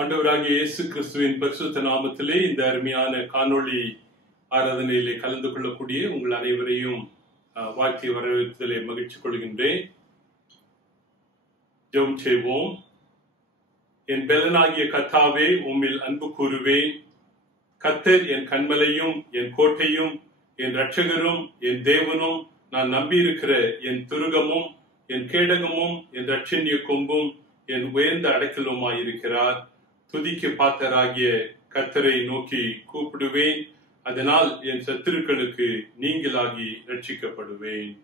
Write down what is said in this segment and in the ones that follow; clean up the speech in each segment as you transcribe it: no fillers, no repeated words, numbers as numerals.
ஆண்டவராகிய இயேசு கிறிஸ்துவின் பரிசுத்த நாமத்திலே இந்த அருமையான காணொளி ஆராதனையிலே கலந்து கொள்ளக்கூடிய உங்கள் அனைவரையும் வாழ்த்தி வரவேற்பதிலே மகிழ்ச்சி கொள்கின்றேன். ஜெபம் செய்வோம். என் பெலனாகிய கர்த்தாவே, உம்மில் அன்பு கூறுவேன். கர்த்தர் என் கன்மலையும் என் கோட்டையும் என் இரட்சகரும் என் தேவனும், நான் நம்பியிருக்கிற என் துருகமும் என் கேடகமும் என் இரட்சணிய கொம்பும் என் உயர்ந்த அடைக்கலுமாயிருக்கிறார். துதிக்கு பாத்திரராகிய கர்த்தரை நோக்கி கூப்பிடுவேன். அதனால் என் சத்துருக்களுக்கு நீங்களாகி ரட்சிக்கப்படுவேன்.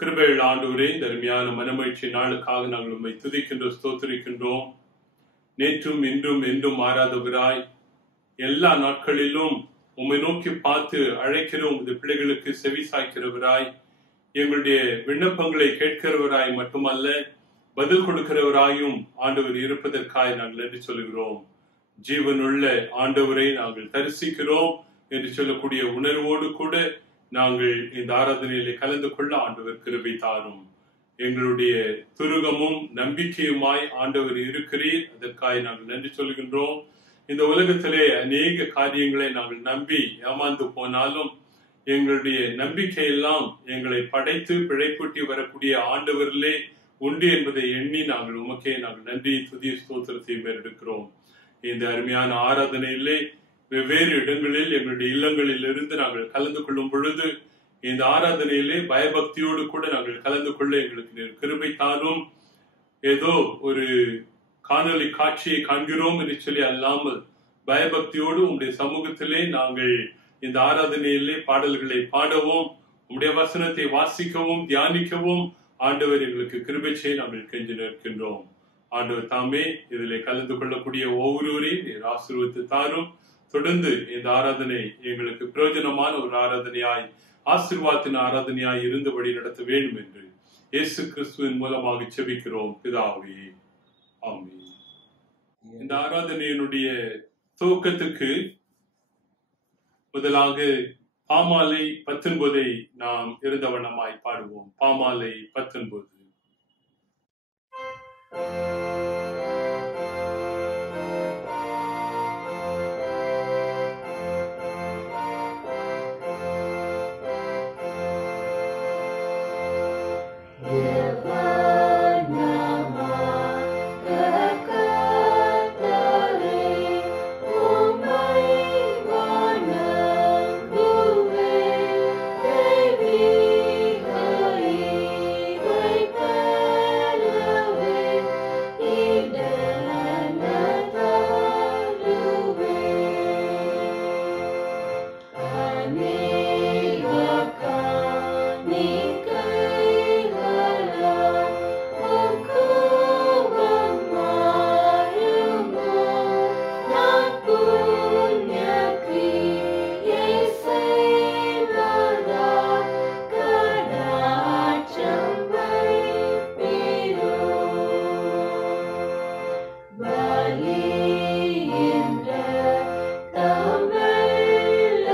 கிருபையுள்ள ஆண்டவரே, இந்த அருமையான மனமகிழ்ச்சி நாளுக்காக நாங்கள் உம்மை துதிக்கின்றோம், ஸ்தோத்திரிக்கின்றோம். நேற்றும் இன்றும் என்றும் மாறாதவராய் எல்லா நாட்களிலும் உம்மை நோக்கி பார்த்து அழைக்கிற உமது பிள்ளைகளுக்கு செவி சாய்க்கிறவராய், எங்களுடைய விண்ணப்பங்களை கேட்கிறவராய் மட்டுமல்ல, பதில் கொடுக்கிறவராயும் ஆண்டவர் இருப்பதற்காக நாங்கள் நன்றி சொல்கிறோம். ஜீவனுள்ள ஆண்டவரை நாங்கள் தரிசிக்கிறோம் என்று சொல்லக்கூடிய உணர்வோடு கூட நாங்கள் இந்த ஆராதனையிலே கலந்து கொள்ள ஆண்டவர் கிருபை தாரும். எங்களுடைய துருகமும் நம்பிக்கையுமாய் ஆண்டவர் இருக்கிறீர். அதற்காக நாங்கள் நன்றி சொல்கின்றோம். இந்த உலகத்திலே அநேக காரியங்களை நாங்கள் நம்பி ஏமாந்து போனாலும் எங்களுடைய நம்பிக்கையெல்லாம் எங்களை படைத்து பிழைப்பூட்டி வரக்கூடிய ஆண்டவரிலே உண்டு என்பதை எண்ணி நாங்கள் உமக்கே நாங்கள் நன்றி துதி ஸ்தோத்திரத்தை மேறெடுக்கிறோம். இந்த அருமையான ஆராதனையிலே வெவ்வேறு இடங்களில் எங்களுடைய இல்லங்களில் இருந்து நாங்கள் கலந்து கொள்ளும் பொழுது இந்த ஆராதனையிலே பயபக்தியோடு கூட நாங்கள் கலந்து கொள்ள எங்களுக்கு கிருபை தாரும். ஏதோ ஒரு காணொலி காட்சியை காண்கிறோம் என்று சொல்லி அல்லாமல் பயபக்தியோடு உங்களுடைய சமூகத்திலே நாங்கள் இந்த ஆராதனையிலே பாடல்களை பாடவும், உங்களுடைய வசனத்தை வாசிக்கவும் தியானிக்கவும் ஆண்டவர் எங்களுக்கு கிருபை செய்ய நாங்கள் கெஞ்சி நிற்கின்றோம். ஆண்டவர் தாமே இதிலே கலந்து கொள்ளக்கூடிய ஒவ்வொருவரையும் நீர் ஆசீர்வதித்து தாரும். தொடர்ந்து இந்த ஆராதனை எங்களுக்கு பிரயோஜனமான ஒரு ஆராதனையாய், ஆசீர்வாதத்தின் ஆராதனையாய் இருந்து வழி நடத்த வேண்டும் என்று இயேசு கிறிஸ்துவின் மூலமாக செபிக்கிறோம் பிதாவே, ஆமென். இந்த ஆராதனையினுடைய துவக்கத்துக்கு முதலாக பாமாலை 19 நாம் இருந்த வண்ணமாய் பாடுவோம். பாமாலை 19. Bali in the Tamil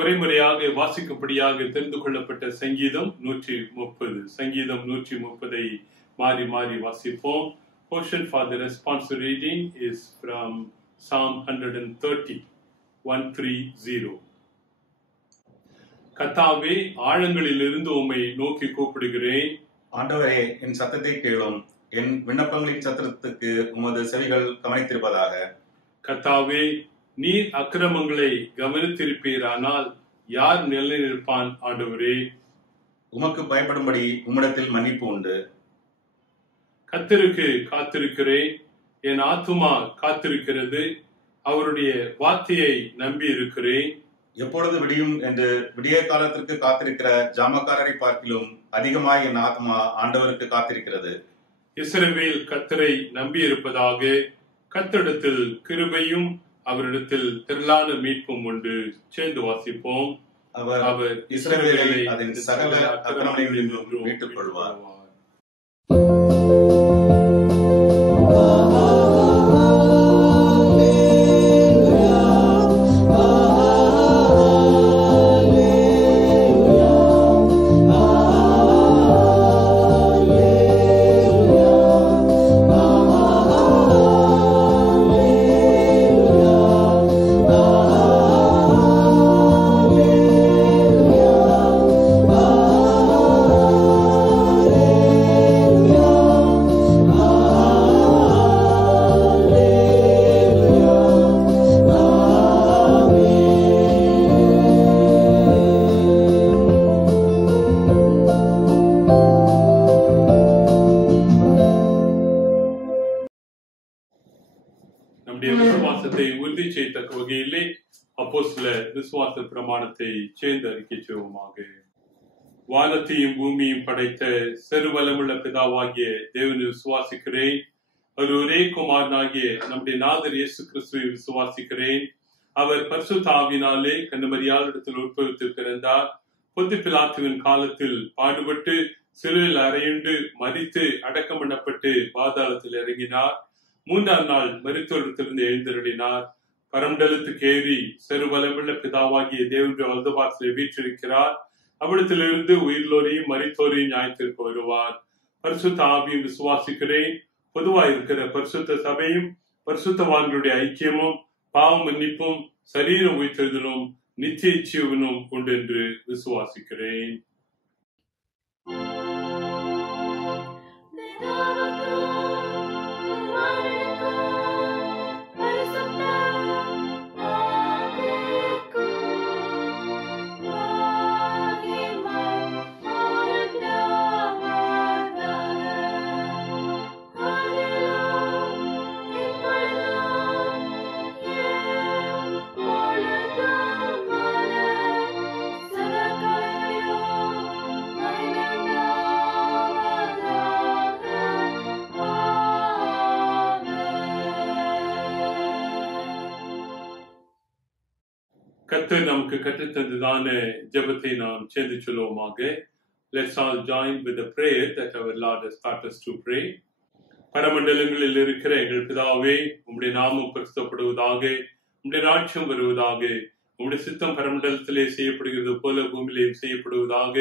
முறைமுறையாக வாசிக்கும்படியாக தெரிந்து கொள்ளப்பட்ட சங்கீதம் 130. சங்கீதம் 130 மாறி மாறி வாசிப்போம். Portion for the responsive reading is from Psalm 130, 130. கர்த்தாவே, ஆழங்களிலிருந்து உம்மை நோக்கி கூப்பிடுகிறேன். ஆண்டவரே, என் சத்தத்தை கேளும். என் விண்ணப்பங்களின் சத்தத்துக்கு உமது செவிகள் கவனித்திருப்பதாக. கர்த்தாவே, நீர் அக்கிரமங்களை கவனித்திருப்பீரானால் யார் நிலை நிற்பான்? ஆண்டவரே, உமக்கு பயப்படும்படி உம்மிடத்தில் மன்னிப்பு உண்டு. கர்த்தருக்கு காத்திருக்கிறேன், என் ஆத்துமா காத்திருக்கிறது, அவருடைய வார்த்தையை நம்பி இருக்கிறேன். எப்பொழுது விடியும் என்று விடிய காலத்திற்கு காத்திருக்கிற ஜாமக்காரரை பார்க்கிலும் அதிகமாய் என் ஆத்மா ஆண்டவருக்கு காத்திருக்கிறது. இஸ்ரவேல் கர்த்தரை நம்பி இருப்பதாக. கர்த்தரிடத்தில் கிருபையும் அவரிடத்தில் திரளான மீட்பும் உண்டு. சேர்ந்து வாசிப்போம். அவர் இஸ்ரவேலை அதன் சகல அக்கிரமங்களிலும் மீட்டுக் கொள்வார். விசுவாசத்தை உறுதி செய்யத்தக்க வகையிலே அப்போஸ்தலர் விசுவாச பிரமாணத்தை சேர்ந்து அறிக்கை செய்வோமாக. வானத்தையும் பூமியும் படைத்த செருவலமுள்ள பிதாவாகிய தேவனை விசுவாசிக்கிறேன். அவர் ஒரே குமாரனாகிய நம்முடைய நாதர் இயேசு கிறிஸ்துவை விசுவாசிக்கிறேன். அவர் பரிசுத்த ஆவியினாலே கன்னிமரியாளிடத்தில் உட்பவித்து பிறந்தார். பொந்து பிலாத்துவின் காலத்தில் பாடுபட்டு சிலுவையில் அறையுண்டு மரித்து அடக்கம் பண்ணப்பட்டு பாதாளத்தில் இறங்கினார். 3ஆம் நாள் மரித்தோரிடத்திலிருந்து எழுந்தருளினார். பரமண்டலத்துக்கு ஏறி செருவலமுள்ள பிதாவாகிய தேவனுடைய வலதுபார்சலில் வீற்றிருக்கிறார். அவ்விடத்திலிருந்து உயிர்லோரையும் மரித்தோரையும் நியாயத்திற்கு வருவார். பரிசுத்த ஆவியும் விசுவாசிக்கிறேன். பொதுவாக இருக்கிற பரிசுத்த சபையும் பரிசுத்தவான்களுடைய ஐக்கியமும் பாவ மன்னிப்பும் சரீர உயிர்த்தெழுதலும் நித்திய ஜீவனும் உண்டு என்று விசுவாசிக்கிறேன். கர்த்தர் நமக்கு கற்றுத்தந்ததான ஜெபத்தை நாம் சேர்ந்து சொல்லுவோமாக. Let's all join with the prayer that our Lord has taught us to pray. பரமண்டலங்களில் இருக்கிற எங்கள் பிதாவே, உம்முடைய நாமம் பரிசுத்தப்படுவதாக, உம்முடைய ராஜ்யம் வருவதாக, உம்முடைய சித்தம் பரமண்டலத்திலே செய்யப்படுகிறது போல பூமியிலேயும் செய்யப்படுவதாக.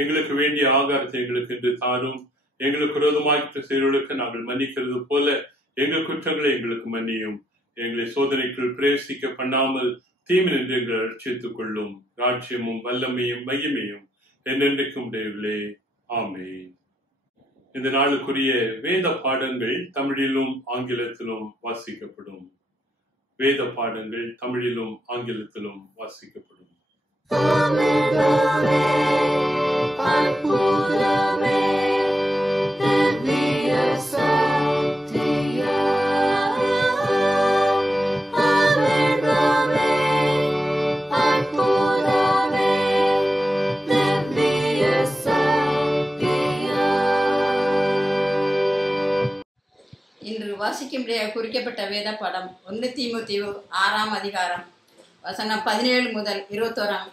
எங்களுக்கு வேண்டிய ஆகாரத்தை எங்களுக்கு இன்று தாரும். எங்களுக்கு விரோதமாய் செய்தவர்களுக்கு நாங்கள் மன்னிக்கிறது போல எங்கள் குற்றங்களை எங்களுக்கு மன்னியும். எங்களை சோதனைக்குள் பிரவேசிக்க பண்ணாமல் தீமை நின்று எங்களை ரட்சித்துக் கொள்ளும். ராஜ்யமும் வல்லமையும் மகிமையும் என்றென்றைக்கும் உடையவர்களே. ஆமென். இந்த நாளுக்குரிய வேத பாடங்கள் தமிழிலும் ஆங்கிலத்திலும் வாசிக்கப்படும். வேத பாடங்கள் தமிழிலும் ஆங்கிலத்திலும் வாசிக்கப்படும். இன்று வாசிக்கும்படியாக குறிக்கப்பட்ட வேத பாடம் 1 தீமோத்தேயு 6ஆம் அதிகாரம் வசனம் 17 முதல் 21ஆம்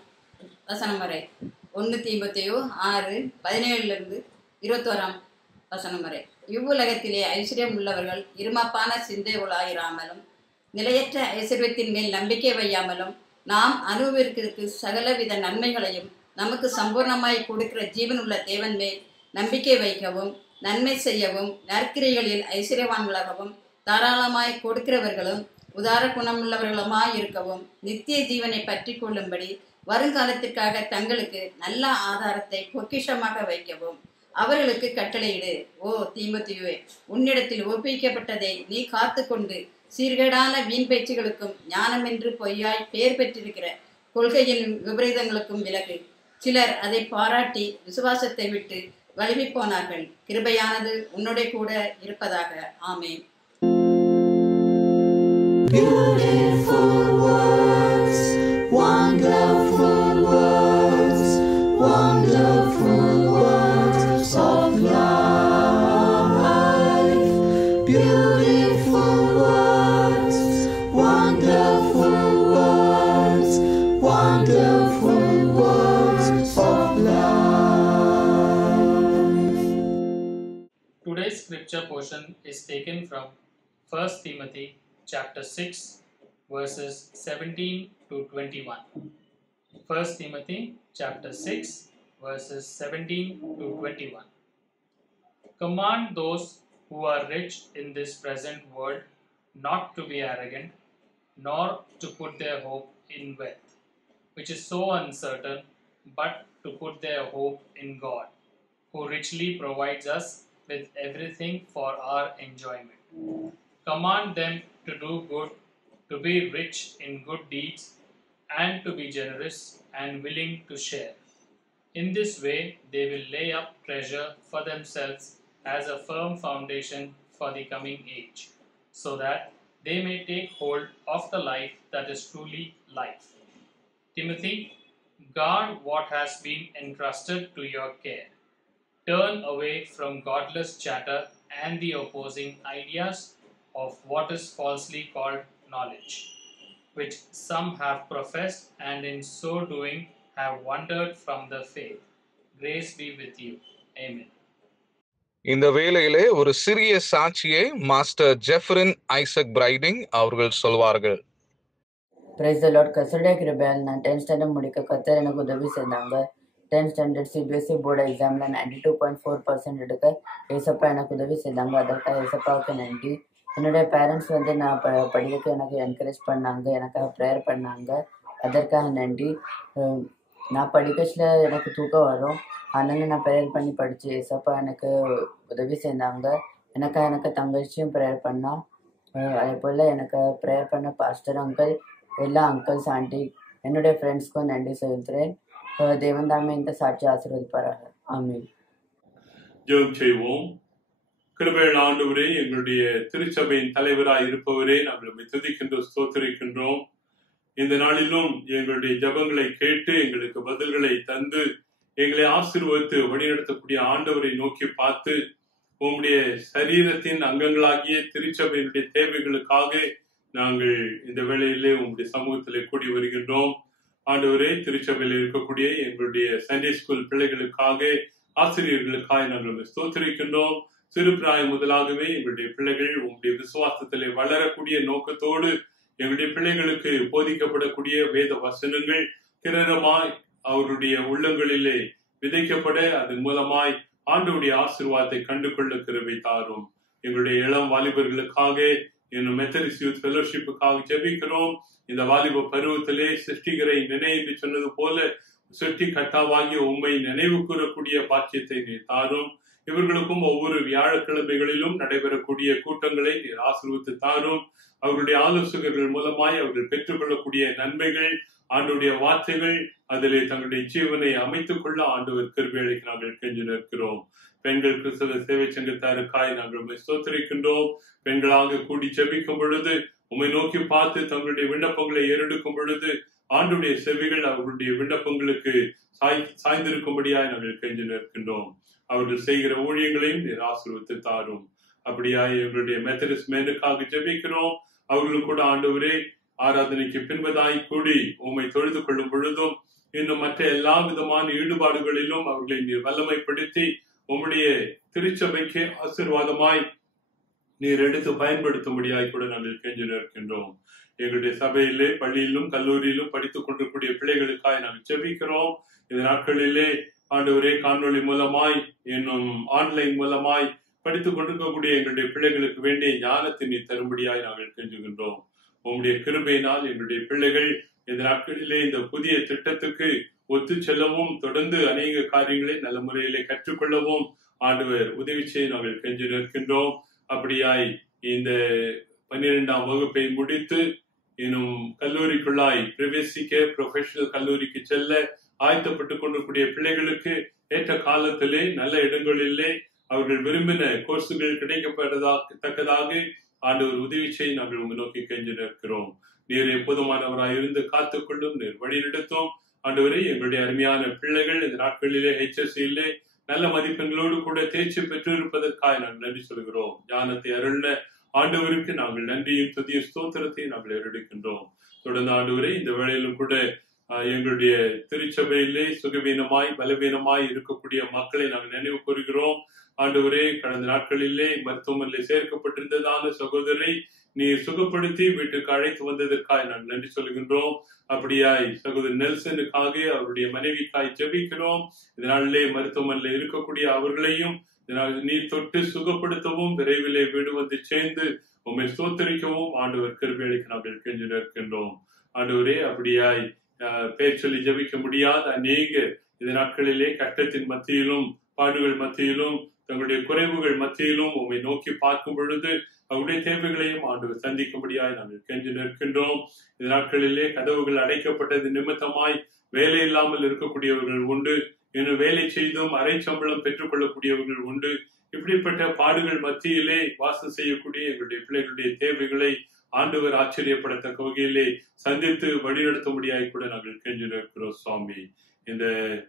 வசனம் வரை. 1 தீமோத்தேயு 6:17 21ஆம் வசனம் வரை. இவ்வுலகத்திலே ஐஸ்வர்யம் உள்ளவர்கள் இருமாப்பான சிந்தைகளாயிராமலும் நிலையற்ற ஐஸ்வர்யத்தின் மேல் நம்பிக்கை வையாமலும் நாம் அனுபவிக்கிறதுக்கு சகலவித நன்மைகளையும் நமக்கு சம்பூர்ணமாய் கொடுக்கிற ஜீவனுள்ள தேவன் மேல் நம்பிக்கை வைக்கவும், நன்மை செய்யவும், நற்கிரைகளில் ஐஸ்வர்யவான்களாகவும் தாராளமாய் கொடுக்கிறவர்களும் உதார குணமுள்ளவர்களுமாய் இருக்கவும், நித்திய ஜீவனை பற்றி கொள்ளும்படி வருங்காலத்திற்காக தங்களுக்கு நல்ல ஆதாரத்தை பொக்கிஷமாக வைக்கவும் அவர்களுக்கு கட்டளையிடு. ஓ தீமோத்தேயுவே, உன்னிடத்தில் ஒப்புவிக்கப்பட்டதை நீ காத்து கொண்டு சீர்கேடான வீண் பேச்சுகளுக்கும் ஞானமென்று பொய்யாய் பெயர் பெற்றிருக்கிற கொள்கையின் விபரீதங்களுக்கும் விலகு. சிலர் அதை பாராட்டி விசுவாசத்தை விட்டு வழுவி போனார்கள். கிருபையானது உன்னுடைய கூட இருப்பதாக. ஆமென். Beautiful words, wonderful words, wonderful words of life. Beautiful words, wonderful words, wonderful words of life. Today's scripture portion is taken from 1 Timothy chapter 6 verses 17 to 21. 1 Timothy chapter 6 verses 17 to 21. Command those who are rich in this present world not to be arrogant, nor to put their hope in wealth, which is so uncertain, but to put their hope in God, who richly provides us with everything for our enjoyment. Command them to do good, to be rich in good deeds, and to be generous and willing to share. In this way, they will lay up treasure for themselves as a firm foundation for the coming age, so that they may take hold of the life that is truly life. Timothy, guard what has been entrusted to your care. Turn away from godless chatter and the opposing ideas of what is falsely called knowledge, which some have professed and in so doing have wandered from the faith. Grace be with you. Amen. இந்த வேளையிலே ஒரு சிறிய சாட்சியை master Jeffrin Isaac பிரைடிங் அவர்கள் சொல்வார்கள். Praise the Lord. கர்த்தருடைய கிருபையால் நான் 10th ஸ்டாண்டர்ட் முடிக்க கர்த்தர் எனக்கு உதவி செய்தாங்க. 10th ஸ்டாண்டர்ட் சிபிஎஸ்சி போர்டு எக்ஸாமில் 92.4% எடுக்க ஏசப்பா எனக்கு உதவி செய்தாங்க. அதற்காக ஏசப்பாவுக்கு நன்றி. என்னுடைய பேரண்ட்ஸ் நான் படிக்க எனக்கு என்கரேஜ் பண்ணாங்க, எனக்காக ப்ரேயர் பண்ணாங்க. அதற்காக நன்றி. நான் படிக்கச்சில் எனக்கு தூக்கம் வரும், அதனால நான் ப்ரேயர் பண்ணி படித்து ஏசப்பா எனக்கு உதவி செய்தாங்க. எனக்கு தங்கச்சியும் ப்ரேயர் பண்ணால், அதே போல் எனக்கு ப்ரேயர் பண்ண பாஸ்டர் அங்கிள், எல்லா அங்கிள்ஸ் ஆண்டி, என்னுடைய ஃப்ரெண்ட்ஸ்க்கும் நன்றி செலுத்துகிறேன். தேவன் தாமே இந்த சாட்சி ஆசீர்வதிப்பாராக. ஆமென். ஜெபம் செய்வோம். கிருபையுள்ள ஆண்டவரே, எங்களுடைய திருச்சபையின் தலைவராய் இருப்பவரே, நாங்கள் துதிக்கின்றோம், ஸ்தோத்திரிக்கின்றோம். இந்த நாளிலும் எங்களுடைய ஜெபங்களை கேட்டு எங்களுக்கு பதில்களை தந்து எங்களை ஆசீர்வதித்து வழிநடத்தக்கூடிய ஆண்டவரை நோக்கி பார்த்து உங்களுடைய சரீரத்தின் அங்கங்களாகிய திருச்சபையினுடைய தேவைகளுக்காக நாங்கள் இந்த வேளையிலே உங்களுடைய சமூகத்திலே கூடி வருகின்றோம். ஆண்டவரே, திருச்சபையில் இருக்கக்கூடிய எங்களுடைய சண்டே ஸ்கூல் பிள்ளைகளுக்காக, ஆசிரியர்களுக்காக நாங்கள் ஸ்தோத்திரிக்கின்றோம். சிறு பிராயம் முதலாகவே எங்களுடைய பிள்ளைகள் உங்களுடைய விசுவாசத்திலே வளரக்கூடிய நோக்கத்தோடு எங்களுடைய பிள்ளைகளுக்கு போதிக்கப்படக்கூடிய வேத வசனங்கள் திரமாய் அவருடைய உள்ளங்களிலே விதைக்கப்பட அதன் மூலமாய் ஆண்டவருடைய ஆசீர்வாதத்தை கண்டு கொள்ள கிருபை தாரும். எங்களுடைய இளம் வாலிபர்களுக்காக, இன்னும் மெத்தடிஸ்ட் யூத் ஃபெலோஷிப்புக்காக ஜெபிக்கிறோம். இந்த வாலிப பருவத்திலே சிருஷ்டிகரை நினைவு சொன்னது போல சிருஷ்டி கர்த்தாவாகிய உம்மை நினைவு கூறக்கூடிய பாக்கியத்தை நீர் தாரும். இவர்களுக்கும் ஒவ்வொரு வியாழக்கிழமைகளிலும் நடைபெறக்கூடிய கூட்டங்களை நீர் ஆசீர்வதித்து தாரும். அவர்களுடைய ஆலோசகர்கள் மூலமாய் அவர்கள் பெற்றுக்கொள்ளக்கூடிய நன்மைகள், ஆண்டவருடைய வார்த்தைகள், அதிலே தங்களுடைய ஜீவனை அமைத்துக் கொள்ள ஆண்டவர் கிருபைக்கு நாங்கள் கெஞ்சி நிற்கிறோம். பெண்கள் கிறிஸ்தவ சேவை சங்கத்தாருக்காய் நாங்கள் ஸ்தோத்திரிக்கின்றோம். பெண்களாக கூடி ஜெபிக்கும் பொழுது, உம்மை நோக்கி பார்த்து தங்களுடைய விண்ணப்பங்களை ஏறெடுக்கும் பொழுது ஆண்டுடைய செவிகள் அவர்களுடைய விண்ணப்பங்களுக்கு சாய்ந்திருக்கும்படியாய் நாங்கள் கெஞ்சி நிற்கின்றோம். அவர்கள் செய்கிற ஊழியங்களையும் நீர் ஆசீர்வதித்து தாரும். அப்படியாய் எங்களுடைய மெத்தடிஸ்ட் மேனுக்காக ஜெபிக்கிறோம். அவர்களும் கூட ஆண்டவரே ஆராதனைக்கு பின்பதாய் கூடி உம்மை தொழுது கொள்ளும் பொழுதும் இன்னும் மற்ற எல்லா விதமான ஈடுபாடுகளிலும் அவர்களை நீர் வல்லமைப்படுத்தி உம்முடைய திருச்சபைக்கு ஆசீர்வாதமாய் நீர் எடுத்து பயன்படுத்தும்படியாய் கூட நாங்கள் கெஞ்சி நிற்கின்றோம். எங்களுடைய சபையிலே, பள்ளியிலும் கல்லூரியிலும் படித்துக் கொண்டிருக்கூடிய பிள்ளைகளுக்காக நாங்கள் ஜெபிக்கிறோம். இந்த நாட்களிலே ஆண்டவரே, காணொளி மூலமாய் இன்னும் ஆன்லைன் மூலமாய் படித்துக் கொண்டிருக்கக்கூடிய எங்களுடைய பிள்ளைகளுக்கு வேண்டிய ஞானத்தை நீ தரும்படியாய் நாங்கள் கெஞ்சுகின்றோம். உங்களுடைய கிருபையினால் எங்களுடைய பிள்ளைகள் இந்த நாட்களிலே இந்த புதிய திட்டத்துக்கு ஒத்து செல்லவும், தொடர்ந்து அநேக காரியங்களை நல்ல முறையிலே கற்றுக்கொள்ளவும் ஆண்டவர் உதவி செய்ய நாங்கள் கெஞ்சி நிற்கின்றோம். அப்படியாய் இந்த 12ஆம் வகுப்பை முடித்து இன்னும் கல்லூரிக்குள்ளாய் பிரவேசிக்க, ப்ரொஃபஷனல் கல்லூரிக்கு செல்ல ஆயத்தப்பட்டுக் கொண்டிருக்கூடிய பிள்ளைகளுக்கு ஏற்ற காலத்திலே நல்ல இடங்களிலே அவர்கள் விரும்பின கோர்ஸுகள் கிடைக்கப்படத்தக்கதாக ஆண்டவர் உதவி செய்ய நாங்கள் உங்க நோக்கி கெஞ்சி நிற்கிறோம். நீர் எப்போதுமானவராய் இருந்து காத்துக்கொள்ளும், நீர் வழிநடத்தும். ஆண்டவரே, எங்களுடைய அருமையான பிள்ளைகள் இந்த நாட்களிலே HSCயிலே நல்ல மதிப்பெண்களோடு கூட தேர்ச்சி பெற்று இருப்பதற்காக நாங்கள் நன்றி சொல்கிறோம். ஞானத்தை அருள்ன ஆண்டவருக்கு நாங்கள் நன்றியும் துதியும் ஸ்தோத்திரத்தையும் நாங்கள் ஏறெடுக்கின்றோம். தொடர்ந்து ஆண்டவரே, இந்த வேளையிலும் கூட எங்களுடைய திருச்சபையிலே சுகவீனமாய் பலவீனமாய் இருக்கக்கூடிய மக்களை நாங்கள் நினைவு கூறுகிறோம். ஆண்டவரே, கடந்த நாட்களிலே மருத்துவமனையில் சேர்க்கப்பட்டிருந்ததான சகோதரி நீ சுகப்படுத்தி வீட்டுக்கு அழைத்து வந்ததற்காக நாங்கள் நன்றி சொல்கின்றோம். அப்படியாய் சகோதரி நெல்சனுக்காக, அவருடைய மனைவிக்காய் ஜெபிக்கிறோம். இதனாலே மருத்துவமனையில் இருக்கக்கூடிய அவர்களையும் நீ தொட்டு சுகப்படுத்தவும், விரைவிலே வீடு வந்து சேர்ந்து உண்மை ஸ்தோத்தரிக்கவும் ஆண்டவர் கிருபைக்கு நாங்கள் கெஞ்சி நிற்கின்றோம். ஆண்டவரே, அப்படியாய் பேர் சொல்லி ஜெபிக்க முடியாத அநேக இந்த நாட்களிலே கஷ்டத்தின் மத்தியிலும் பாடுகள் மத்தியிலும் தங்களுடைய குறைவுகள் மத்தியிலும் உண்மை நோக்கி பார்க்கும் பொழுது அவருடைய தேவைகளையும் ஆண்டவர் சந்திக்கும்படியாய் நாங்கள் கெஞ்சி நிற்கின்றோம். இந்த நாட்களிலே கதவுகள் அடைக்கப்பட்டது நிமித்தமாய் வேலை இல்லாமல் இருக்கக்கூடியவர்கள் உண்டு. இன்னும் வேலை செய்தும் அரை சம்பளம் பெற்றுக் கொள்ளக்கூடியவர்கள் உண்டு. இப்படிப்பட்ட பாடுகள் மத்தியிலே வாசம் செய்யக்கூடிய எங்களுடைய பிள்ளைகளுடைய தேவைகளை ஆண்டவர் ஆச்சரியப்படத்தக்க வகையிலே சந்தித்து வழிநடத்த முடியாய் கூட நாங்கள் கெஞ்சி நிற்கிறோம். சுவாமி, இந்த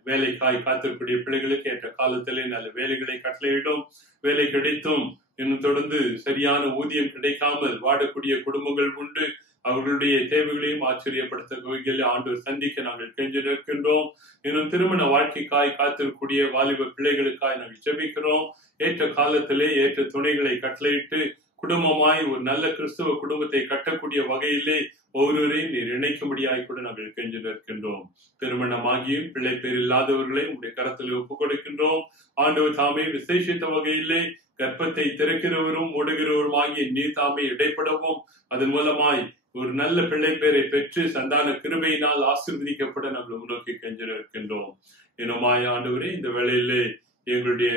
வேலைக்காய் காத்திருக்கூடிய பிள்ளைகளுக்கு ஏற்ற காலத்திலே நல்ல வேலைகளை கட்டளையிடும். வேலை கிடைத்தும் இன்னும் தொடர்ந்து சரியான ஊதியம் கிடைக்காமல் வாடக்கூடிய குடும்பங்கள் உண்டு. அவர்களுடைய தேவைகளையும் ஆச்சரியப்படுத்த வகையில் ஆண்டவர் சந்திக்க நாங்கள் கெஞ்சி நிற்கின்றோம். இன்னும் திருமண வாழ்க்கைக்காய் காத்திருக்கக்கூடிய வாலிப பிள்ளைகளுக்காய் நாங்கள் ஜெபிக்கிறோம். ஏற்ற காலத்திலே ஏற்ற துணைகளை கட்டளையிட்டு குடும்பமாய் ஒரு நல்ல கிறிஸ்துவ குடும்பத்தை கட்டக்கூடிய வகையிலே ஒவ்வொருவரையும் நீர் இணைக்கும்படியாய் கூட நாங்கள் கெஞ்சி நிற்கின்றோம். திருமணமாகியும் பிள்ளை பேர் இல்லாதவர்களை உங்களுடைய கரத்தில் ஒப்புக் கொடுக்கின்றோம். ஆண்டவர் தாமே விசேஷித்த வகையிலே கர்ப்பத்தை திறக்கிறவரும் மூடுகிறவரும் ஆகிய நீர் தாமே இடைப்படவும், அதன் மூலமாய் ஒரு நல்ல பிள்ளை பேரை பெற்று சந்தான கிருபையினால் ஆசீர்வதிக்கப்பட நாங்கள் முன்னோக்கி கெஞ்சி நிற்கின்றோம். இன்னுமாய் ஆண்டவரே, இந்த வேளையிலே எங்களுடைய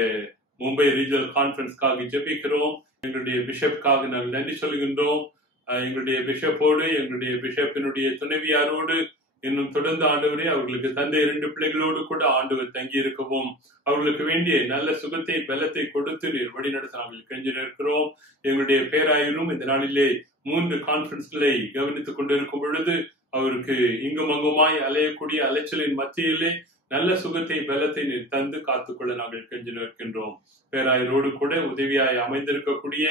மும்பை ரீஜனல் கான்ஃபரன்ஸ்க்காக ஜெபிக்கிறோம். எங்களுடைய பிஷப்காக நாங்கள் நன்றி சொல்கின்றோம். எங்களுடைய பிஷப்போடு, எங்களுடைய பிஷப்பினுடைய துணைவியாரோடு இன்னும் தொடர்ந்து ஆண்டவரே, அவர்களுக்கு தந்தை 2 பிள்ளைகளோடு கூட ஆண்டவர் தங்கி இருக்கவும், அவர்களுக்கு வேண்டிய நல்ல சுகத்தை பலத்தை கொடுத்து நீர் வழி நடத்த நாங்கள் கெஞ்சி நிற்கிறோம். எங்களுடைய பேராயரும் இந்த நாளிலே 3 கான்ஃபரன்ஸ்களை கவனித்துக் கொண்டிருக்கும் பொழுது அவருக்கு இங்கும் அங்குமாய் அலையக்கூடிய அலைச்சலின் மத்தியிலே நல்ல சுகத்தை பலத்தை நீர் தந்து காத்துக்கொள்ள நாங்கள் கெஞ்சி நிற்கின்றோம். பேராயரோடு கூட உதவியாய் அமைந்திருக்கக்கூடிய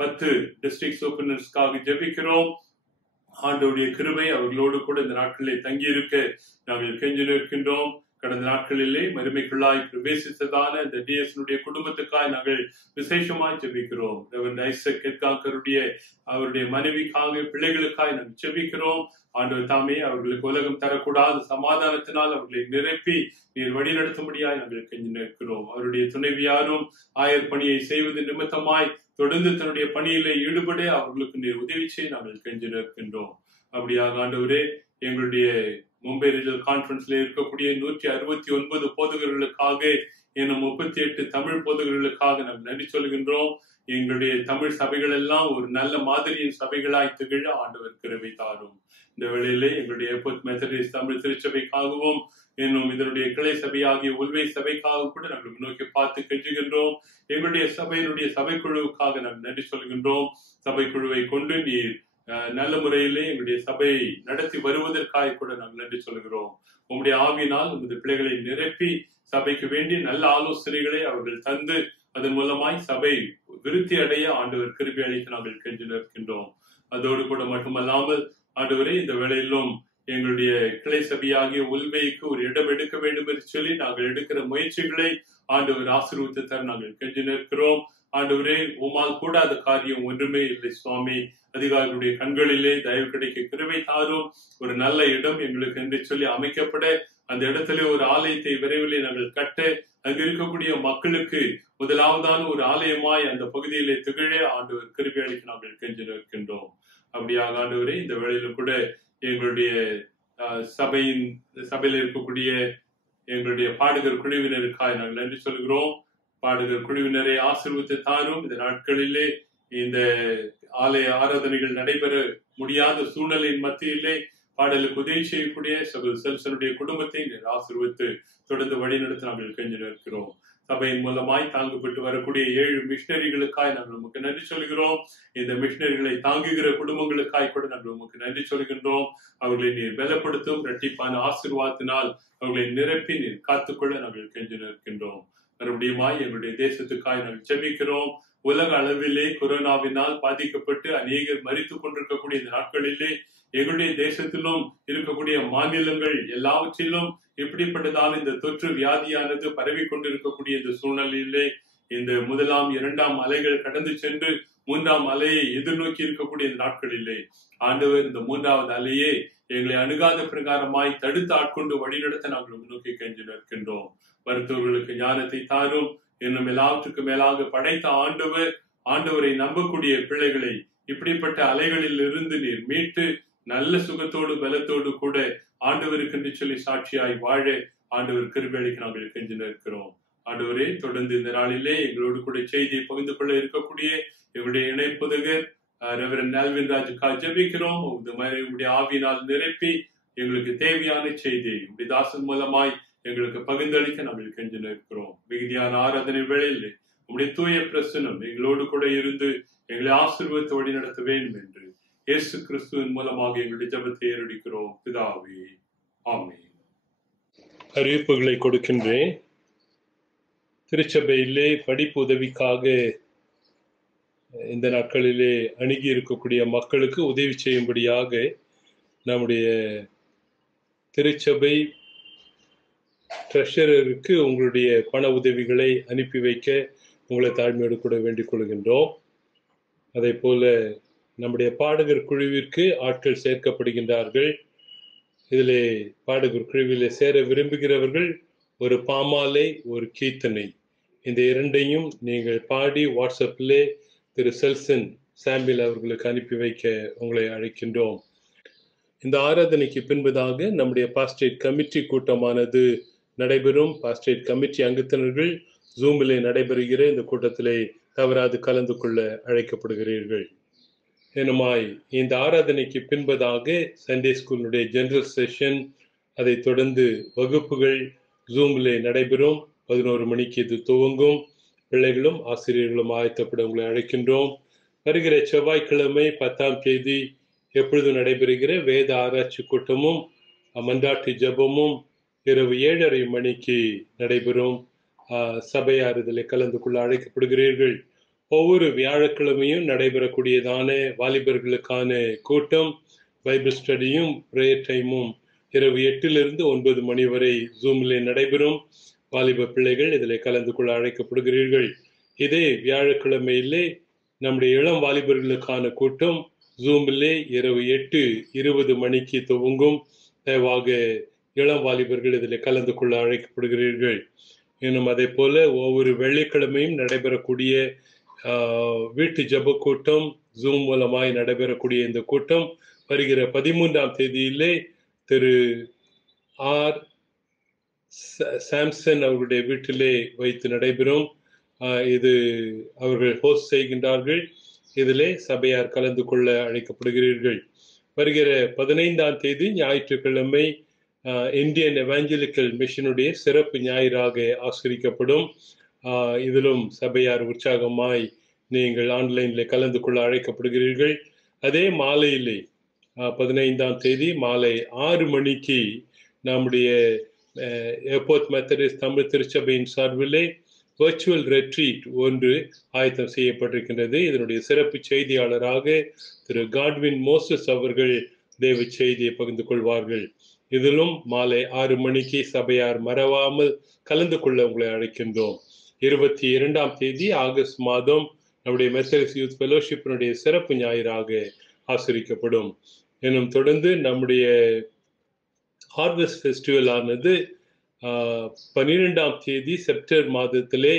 10 டிஸ்ட்ரிக்ட் சூப்பர்டென்டன்ட்ஸ்க்காக ஜெபிக்கிறோம். ஆண்டவருடைய கிருபை அவர்களோடு கூட இந்த நாட்களிலே தங்கியிருக்க நாங்கள் கெஞ்சி நிற்கின்றோம். கடந்த நாட்களிலே மறுமைக்குள்ளாய் பிரவேசித்ததான இந்த டிஎஸ்னுடைய குடும்பத்துக்காய் நாங்கள் விசேஷமாய் ஜெபிக்கிறோம். ரெவரண்ட் ஐசக் கெட்காங்கருடைய அவருடைய மனைவிக்காக பிள்ளைகளுக்காய் நாங்கள் ஜெபிக்கிறோம். ஆண்டவர் தாமே அவர்களுக்கு உலகம் தரக்கூடாத சமாதானத்தினால் அவர்களை நிரப்பி நீர் வழிநடத்தும்படியாய் நாங்கள் கெஞ்சி நிற்கிறோம். அவருடைய துணைவியாரும் ஆயர் பணியை செய்வது நிமித்தமாய் தொடர்ந்து தன்னுடைய பணியிலே ஈடுபட அவர்களுக்கு நீர் உதவி செய்ய நாங்கள் கெஞ்சி நிற்கின்றோம். அப்படியாக ஆண்டவரே, எங்களுடைய மும்பை ரீஜனல் கான்ஃபரன்ஸ்ல இருக்கக்கூடிய 169 போதகர்களுக்காக, இன்னும் 38 தமிழ் போதகர்களுக்காக நாம் நன்றி சொல்கின்றோம். எங்களுடைய தமிழ் சபைகள் எல்லாம் ஒரு நல்ல மாதிரியின் சபைகளாய் திகழ ஆண்டவர் கிருபை தாரும். இந்த வேளையிலே எங்களுடைய ஏர்போர்ட் மெத்தடிஸ்ட் தமிழ் திருச்சபைக்காகவும் இன்னும் இதனுடைய கிளை சபையாகிய உள்வை சபைக்காக கூட நாங்கள் நோக்கி பார்த்து கெஞ்சுகின்றோம். எங்களுடைய சபையினுடைய சபைக்குழுவுக்காக நாம் நன்றி சொல்கின்றோம். சபைக்குழுவை கொண்டு நீர் நல்ல முறையிலே எங்களுடைய சபையை நடத்தி வருவதற்காக கூட நாங்கள் நன்றி சொல்கிறோம். உங்களுடைய ஆவியினால் உங்களுடைய பிள்ளைகளை நிரப்பி சபைக்கு வேண்டிய நல்ல ஆலோசனைகளை அவர்கள் தந்து அதன் மூலமாய் சபை விருத்தி அடைய ஆண்டவர் கிருபை அளிக்க நாங்கள் கெஞ்சி நிற்கின்றோம். அதோடு கூட மட்டுமல்லாமல் ஆண்டவரே, இந்த வேளையிலும் எங்களுடைய கிளை சபையாகிய உள்வைக்கு ஒரு இடம் எடுக்க வேண்டும் என்று சொல்லி நாங்கள் எடுக்கிற முயற்சிகளை ஆண்டவர் ஆசீர்வதித்து தர நாங்கள் கெஞ்சி நிற்கிறோம். ஆண்டவரே, உமால் கூடாத காரியம் ஒன்றுமே இல்லை சுவாமி. அதிகாரிகளுடைய கண்களிலே தயவு கிடைக்க கிருபை தாரும். ஒரு நல்ல இடம் எங்களுக்கு என்று சொல்லி அமைக்கப்பட, அந்த இடத்துல ஒரு ஆலயத்தை விரைவிலே நாங்கள் கட்ட, அங்கு இருக்கக்கூடிய மக்களுக்கு முதலாவதான ஒரு ஆலயமாய் அந்த பகுதியிலே திகழ ஆண்டவர் கிருபை அளிக்க நாங்கள் கெஞ்சி நிற்கின்றோம். அப்படியாக ஆண்டவரே, இந்த வேளையில கூட எங்களுடைய சபையில் இருக்கக்கூடிய எங்களுடைய பாடகர் குழுவினருக்காக நாங்கள் நன்றி சொல்கிறோம். பாடகர் குழுவினரை ஆசீர்வதித்து தாரும். இந்த நாட்களிலே இந்த ஆலய ஆராதனைகள் நடைபெற முடியாத சூழ்நிலையின் மத்தியிலே பாடலுக்கு உதவி செய்யக்கூடிய செல்சனுடைய குடும்பத்தை ஆசீர்வதித்து தொடர்ந்து வழிநடத்த நாங்கள் கெஞ்சி நிற்கிறோம். சபையின் மூலமாய் தாங்கப்பட்டு வரக்கூடிய 7 மிஷனரிகளுக்காய் நாங்கள் உமக்கு நன்றி சொல்கிறோம். இந்த மிஷனரிகளை தாங்குகிற குடும்பங்களுக்காய் கூட நாங்கள் உமக்கு நன்றி சொல்கின்றோம். அவர்களை நீர் பலப்படுத்தும் இரட்டிப்பான ஆசீர்வாதத்தினால் அவர்களை நிரப்பி நீர் காத்துக்கொள்ள நாங்கள் கெஞ்சி நிற்கின்றோம். மறுபடியுமாய் எங்களுடைய தேசத்துக்காய் நாங்கள் ஜெபிக்கிறோம். உலக அளவிலே கொரோனாவினால் பாதிக்கப்பட்டு அநேகர் மரித்துக் கொண்டிருக்கக்கூடிய இந்த நாட்களிலே எங்களுடைய தேசத்திலும் இருக்கக்கூடிய மாநிலங்கள் எல்லாவற்றிலும் இப்படிப்பட்டதால் இந்த தொற்று வியாதியானது பரவி கொண்டிருக்கக்கூடிய இந்த சூழ்நிலையிலே இந்த 1ஆம் 2ஆம் அலைகள் கடந்து சென்று 3ஆம் அலையை எதிர்நோக்கி இருக்கக்கூடிய இந்த நாட்களிலே ஆண்டவர் இந்த 3வது அலையே எங்களை அணுகாத பிரகாரமாய் தடுத்து ஆட்கொண்டு வழிநடத்த நாங்கள் நோக்கி கெஞ்சி நிற்கின்றோம். மருத்துவர்களுக்கு ஞானத்தை தாரும். இன்னும் எல்லாவற்றுக்கும் மேலாக படைத்த ஆண்டவரை நம்பக்கூடிய பிள்ளைகளை இப்படிப்பட்ட அலைகளில் இருந்து நீர் மீட்டு நல்ல சுகத்தோடு பலத்தோடு கூட ஆண்டவருக்கு என்று சொல்லி சாட்சியாய் வாழ ஆண்டவர் கிருபை அளிக்க நாங்கள் கெஞ்சி நிற்கிறோம். ஆண்டவரே, தொடர்ந்து இந்த நாளிலே எங்களோடு கூட செய்தியை பகிர்ந்து கொள்ள இருக்கக்கூடிய எங்களுடைய இணைப்புதகர் ரெவரண்ட் ஆல்வின் ராஜுக்காக ஜெபிக்கிறோம். உங்களுடைய ஆவியினால் நிரப்பி எங்களுக்கு தேவையான செய்தியை உங்களுடைய தாசன் மூலமாய் எங்களுக்கு பகிர்ந்தளிக்க நாங்கள் கெஞ்சி நிற்கிறோம். மிகுதியான ஆராதனை வேளையில் உங்களுடைய தூய பிரசனம் எங்களோடு கூட இருந்து எங்களை ஆசீர்வதித்து வழி நடத்த வேண்டும் என்று இயேசு கிறிஸ்துவின் மூலமாக எங்களுடைய ஜெபத்தை ஏறெடுக்கிறோம் பிதாவே, ஆமென். அறிவிப்புகளை கொடுக்கின்றேன். திருச்சபையிலே படிப்பு உதவிக்காக இந்த நாட்களிலே அணுகி இருக்கக்கூடிய மக்களுக்கு உதவி செய்யும்படியாக நம்முடைய திருச்சபை ட்ரெஷரருக்கு உங்களுடைய பண உதவிகளை அனுப்பி வைக்க உங்களை தாழ்மையோடு கூட வேண்டிக் கொள்கின்றோம். அதே போல நம்முடைய பாடகர் குழுவிற்கு ஆட்கள் சேர்க்கப்படுகின்றார்கள். இதிலே பாடகர் குழுவிலே சேர விரும்புகிறவர்கள் ஒரு பாமாலை, ஒரு கீர்த்தனை, இந்த 2ஐயும் நீங்கள் பாடி வாட்ஸ்அப்பிலே திரு செல்சன் சாம்பிள் அவர்களுக்கு அனுப்பி வைக்க உங்களை அழைக்கின்றோம். இந்த ஆராதனைக்கு பின்பதாக நம்முடைய பாஸ்டேட் கமிட்டி கூட்டமானது நடைபெறும். பாஸ்டேட் கமிட்டி அங்கத்தினர்கள் ஜூமிலே நடைபெறுகிற இந்த கூட்டத்திலே தவறாது கலந்து கொள்ள அழைக்கப்படுகிறீர்கள். எனுமாய் இந்த ஆராதனைக்கு பின்பதாக சண்டே ஸ்கூலுடைய ஜெனரல் செஷன், அதை தொடர்ந்து வகுப்புகள் ஜூமிலே நடைபெறும். 11 மணிக்கு இது துவங்கும். பிள்ளைகளும் ஆசிரியர்களும் ஆயத்தப்பட உங்களை அழைக்கின்றோம். வருகிற செவ்வாய்க்கிழமை 10ஆம் தேதி எப்பொழுது நடைபெறுகிற வேத ஆராய்ச்சி கூட்டமும் மன்றாட்டு ஜபமும் இரவு 7:30 மணிக்கு நடைபெறும். சபையார் இதில் கலந்து கொள்ள அழைக்கப்படுகிறீர்கள். ஒவ்வொரு வியாழக்கிழமையும் நடைபெறக்கூடியதான வாலிபர்களுக்கான கூட்டம், பைபிள் ஸ்டடியும் பிரேயர் டைமும் இரவு 8 to 9 மணி வரை ஜூமிலே நடைபெறும். வாலிப பிள்ளைகள் இதில் கலந்து கொள்ள அழைக்கப்படுகிறீர்கள். இதே வியாழக்கிழமையிலே நம்முடைய இளம் வாலிபர்களுக்கான கூட்டம் ஜூமிலே இரவு 8:20 மணிக்கு துவங்கும். தயவாக இளம் வாலிபர்கள் இதில் கலந்து கொள்ள அழைக்கப்படுகிறீர்கள். இன்னும் அதே போல ஒவ்வொரு வெள்ளிக்கிழமையும் நடைபெறக்கூடிய வீட்டு ஜப கூட்டம், ஜூம் மூலமாய் நடைபெறக்கூடிய இந்த கூட்டம் வருகிற 13ஆம் தேதியிலே திரு ஆர் சாம்சன் அவர்களுடைய வீட்டிலே வைத்து நடைபெறும். இது அவர்கள் ஹோஸ்ட் செய்கின்றார்கள். இதிலே சபையார் கலந்து கொள்ள அழைக்கப்படுகிறீர்கள். வருகிற 15ஆம் தேதி ஞாயிற்றுக்கிழமை இந்தியன் எவாஞ்சலிக்கல் மிஷனுடைய சிறப்பு ஞாயிறாக ஆசிரிக்கப்படும். இதிலும் சபையார் உற்சாகமாய் நீங்கள் ஆன்லைனில் கலந்து கொள்ள அழைக்கப்படுகிறீர்கள். அதே மாலையிலே 15ஆம் தேதி மாலை 6 மணிக்கு நம்முடைய ஏர்போர்ட் மெத்தடிஸ்ட் தமிழ் திருச்சபையின் சார்பிலே வர்ச்சுவல் ரெட்ரீட் ஒன்று ஆயத்தம் செய்யப்பட்டிருக்கின்றது. இதனுடைய சிறப்பு செய்தியாளராக திரு காட்வின் மோசஸ் அவர்கள் தேவ செய்தியை பகிர்ந்து கொள்வார்கள். இதிலும் மாலை 6 மணிக்கு சபையார் மறவாமல் கலந்து கொள்ள உங்களை அழைக்கின்றோம். 22ஆம் தேதி ஆகஸ்ட் மாதம் நம்முடைய மெத்தடிஸ்ட் யூத் ஃபெலோஷிப்பினுடைய சிறப்பு ஞாயிறாக ஆசரிக்கப்படும். இன்னும் தொடர்ந்து நம்முடைய ஹார்வெஸ்ட் ஃபெஸ்டிவல் ஆனது 12ஆம் தேதி செப்டம்பர் மாதத்திலே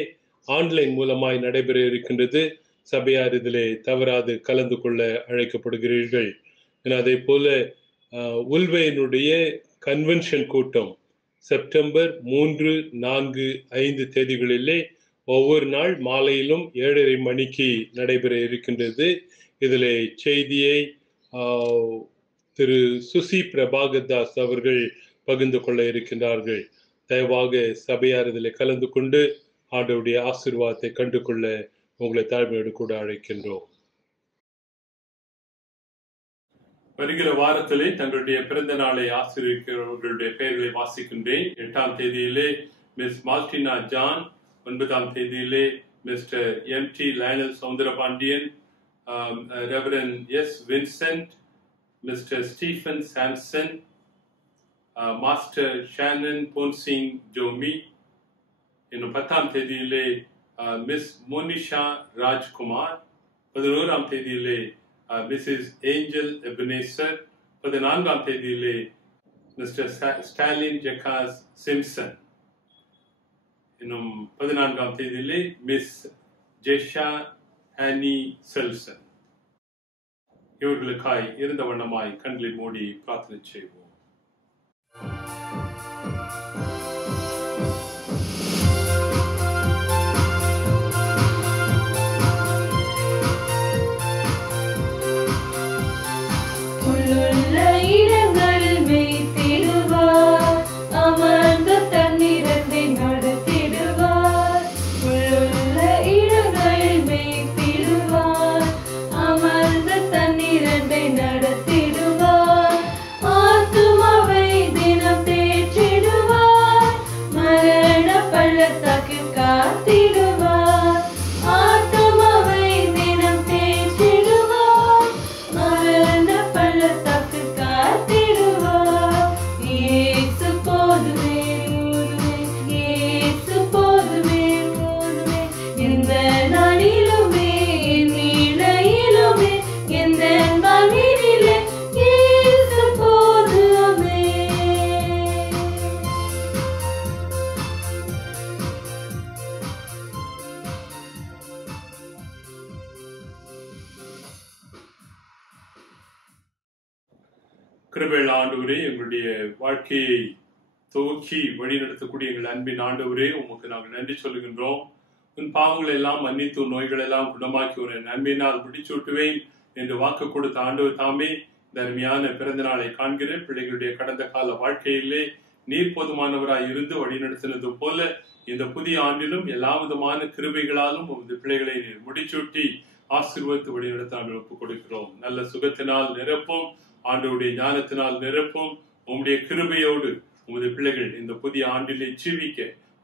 ஆன்லைன் மூலமாய் நடைபெற இருக்கின்றது. சபையார் இதிலே தவறாது கலந்து கொள்ள அழைக்கப்படுகிறீர்கள். அதே போல உல்வையினுடைய கன்வென்ஷன் கூட்டம் செப்டம்பர் 3, 4, 5 தேதிகளிலே ஒவ்வொரு நாள் மாலையிலும் 7:30 மணிக்கு நடைபெற இருக்கின்றது. இதிலே செய்தியை திரு சுசி பிரபாகர்தாஸ் அவர்கள் பகிர்ந்து கொள்ள இருக்கின்றார்கள். தயவாக சபையார் இதில் கலந்து கொண்டு ஆண்டவருடைய ஆசீர்வாதத்தை கண்டு கொள்ள உங்களை தாழ்மையோடு கூட அழைக்கின்றோம். வருகிற வாரத்திலே தங்களுடைய பிறந்த நாளை ஆசிரியர்களுடைய பெயர்களை வாசிக்கின்றேன். 8ஆம் தேதியிலே மிஸ் மார்டினா ஜான், 9ஆம் தேதியிலே mister MT Lionel Soundarapandian, reverend S Vincent, mister Stephen Samson, master Shannon போன்சிங் ஜோமி. இன்னும் 10ஆம் தேதியிலே மிஸ் மோனிஷா ராஜ்குமார், 11ஆம் தேதியிலே மிஸ்ஸஸ் ஏஞ்சல் எபனேசர், 14ஆம் தேதியிலே மிஸ்டர் ஸ்டாலின் ஜெகாஸ் சிம்சன், இன்னும் 14ஆம் தேதியிலே மிஸ் ஜெஷா ஹானி செல்சன். இவர்களுக்காய் இருந்த வண்ணமாய் கண்களை மூடி பிரார்த்தனை செய்வோம். கிருபையுள்ள ஆண்டவரே, எங்களுடைய வாழ்க்கையை துவக்கி வழிநடத்தக்கூடிய எங்கள் அன்பின் ஆண்டவரே, உமக்கு நாங்கள் நன்றி சொல்லுகின்றோம். உன் பாவங்களை எல்லாம் மன்னித்து உன் நோய்கள் எல்லாம் குணமாக்கி ஒரு நன்மையினால் முடிச்சூட்டுவேன் என்று வாக்கு கொடுத்த ஆண்டவர் தாமே இந்த அருமையான பிறந்த நாளை காண்கிற பிள்ளைகளுடைய கடந்த கால வாழ்க்கையிலே நீர் போதுமானவராய் இருந்து வழிநடத்தினது போல இந்த புதிய ஆண்டிலும் எல்லா விதமான கிருபைகளாலும் உமது பிள்ளைகளை நீர் முடிச்சூட்டி ஆசீர்வதித்து வழிநடத்த நாங்கள் ஒப்புக் கொடுக்கிறோம். நல்ல சுகத்தினால் நிரப்பும், ஆண்டவருடைய ஞானத்தினால் நிரப்பும். உம்முடைய கிருபையோடு உமது பிள்ளைகள் இந்த புதிய ஆண்டிலே ஜீவிக்க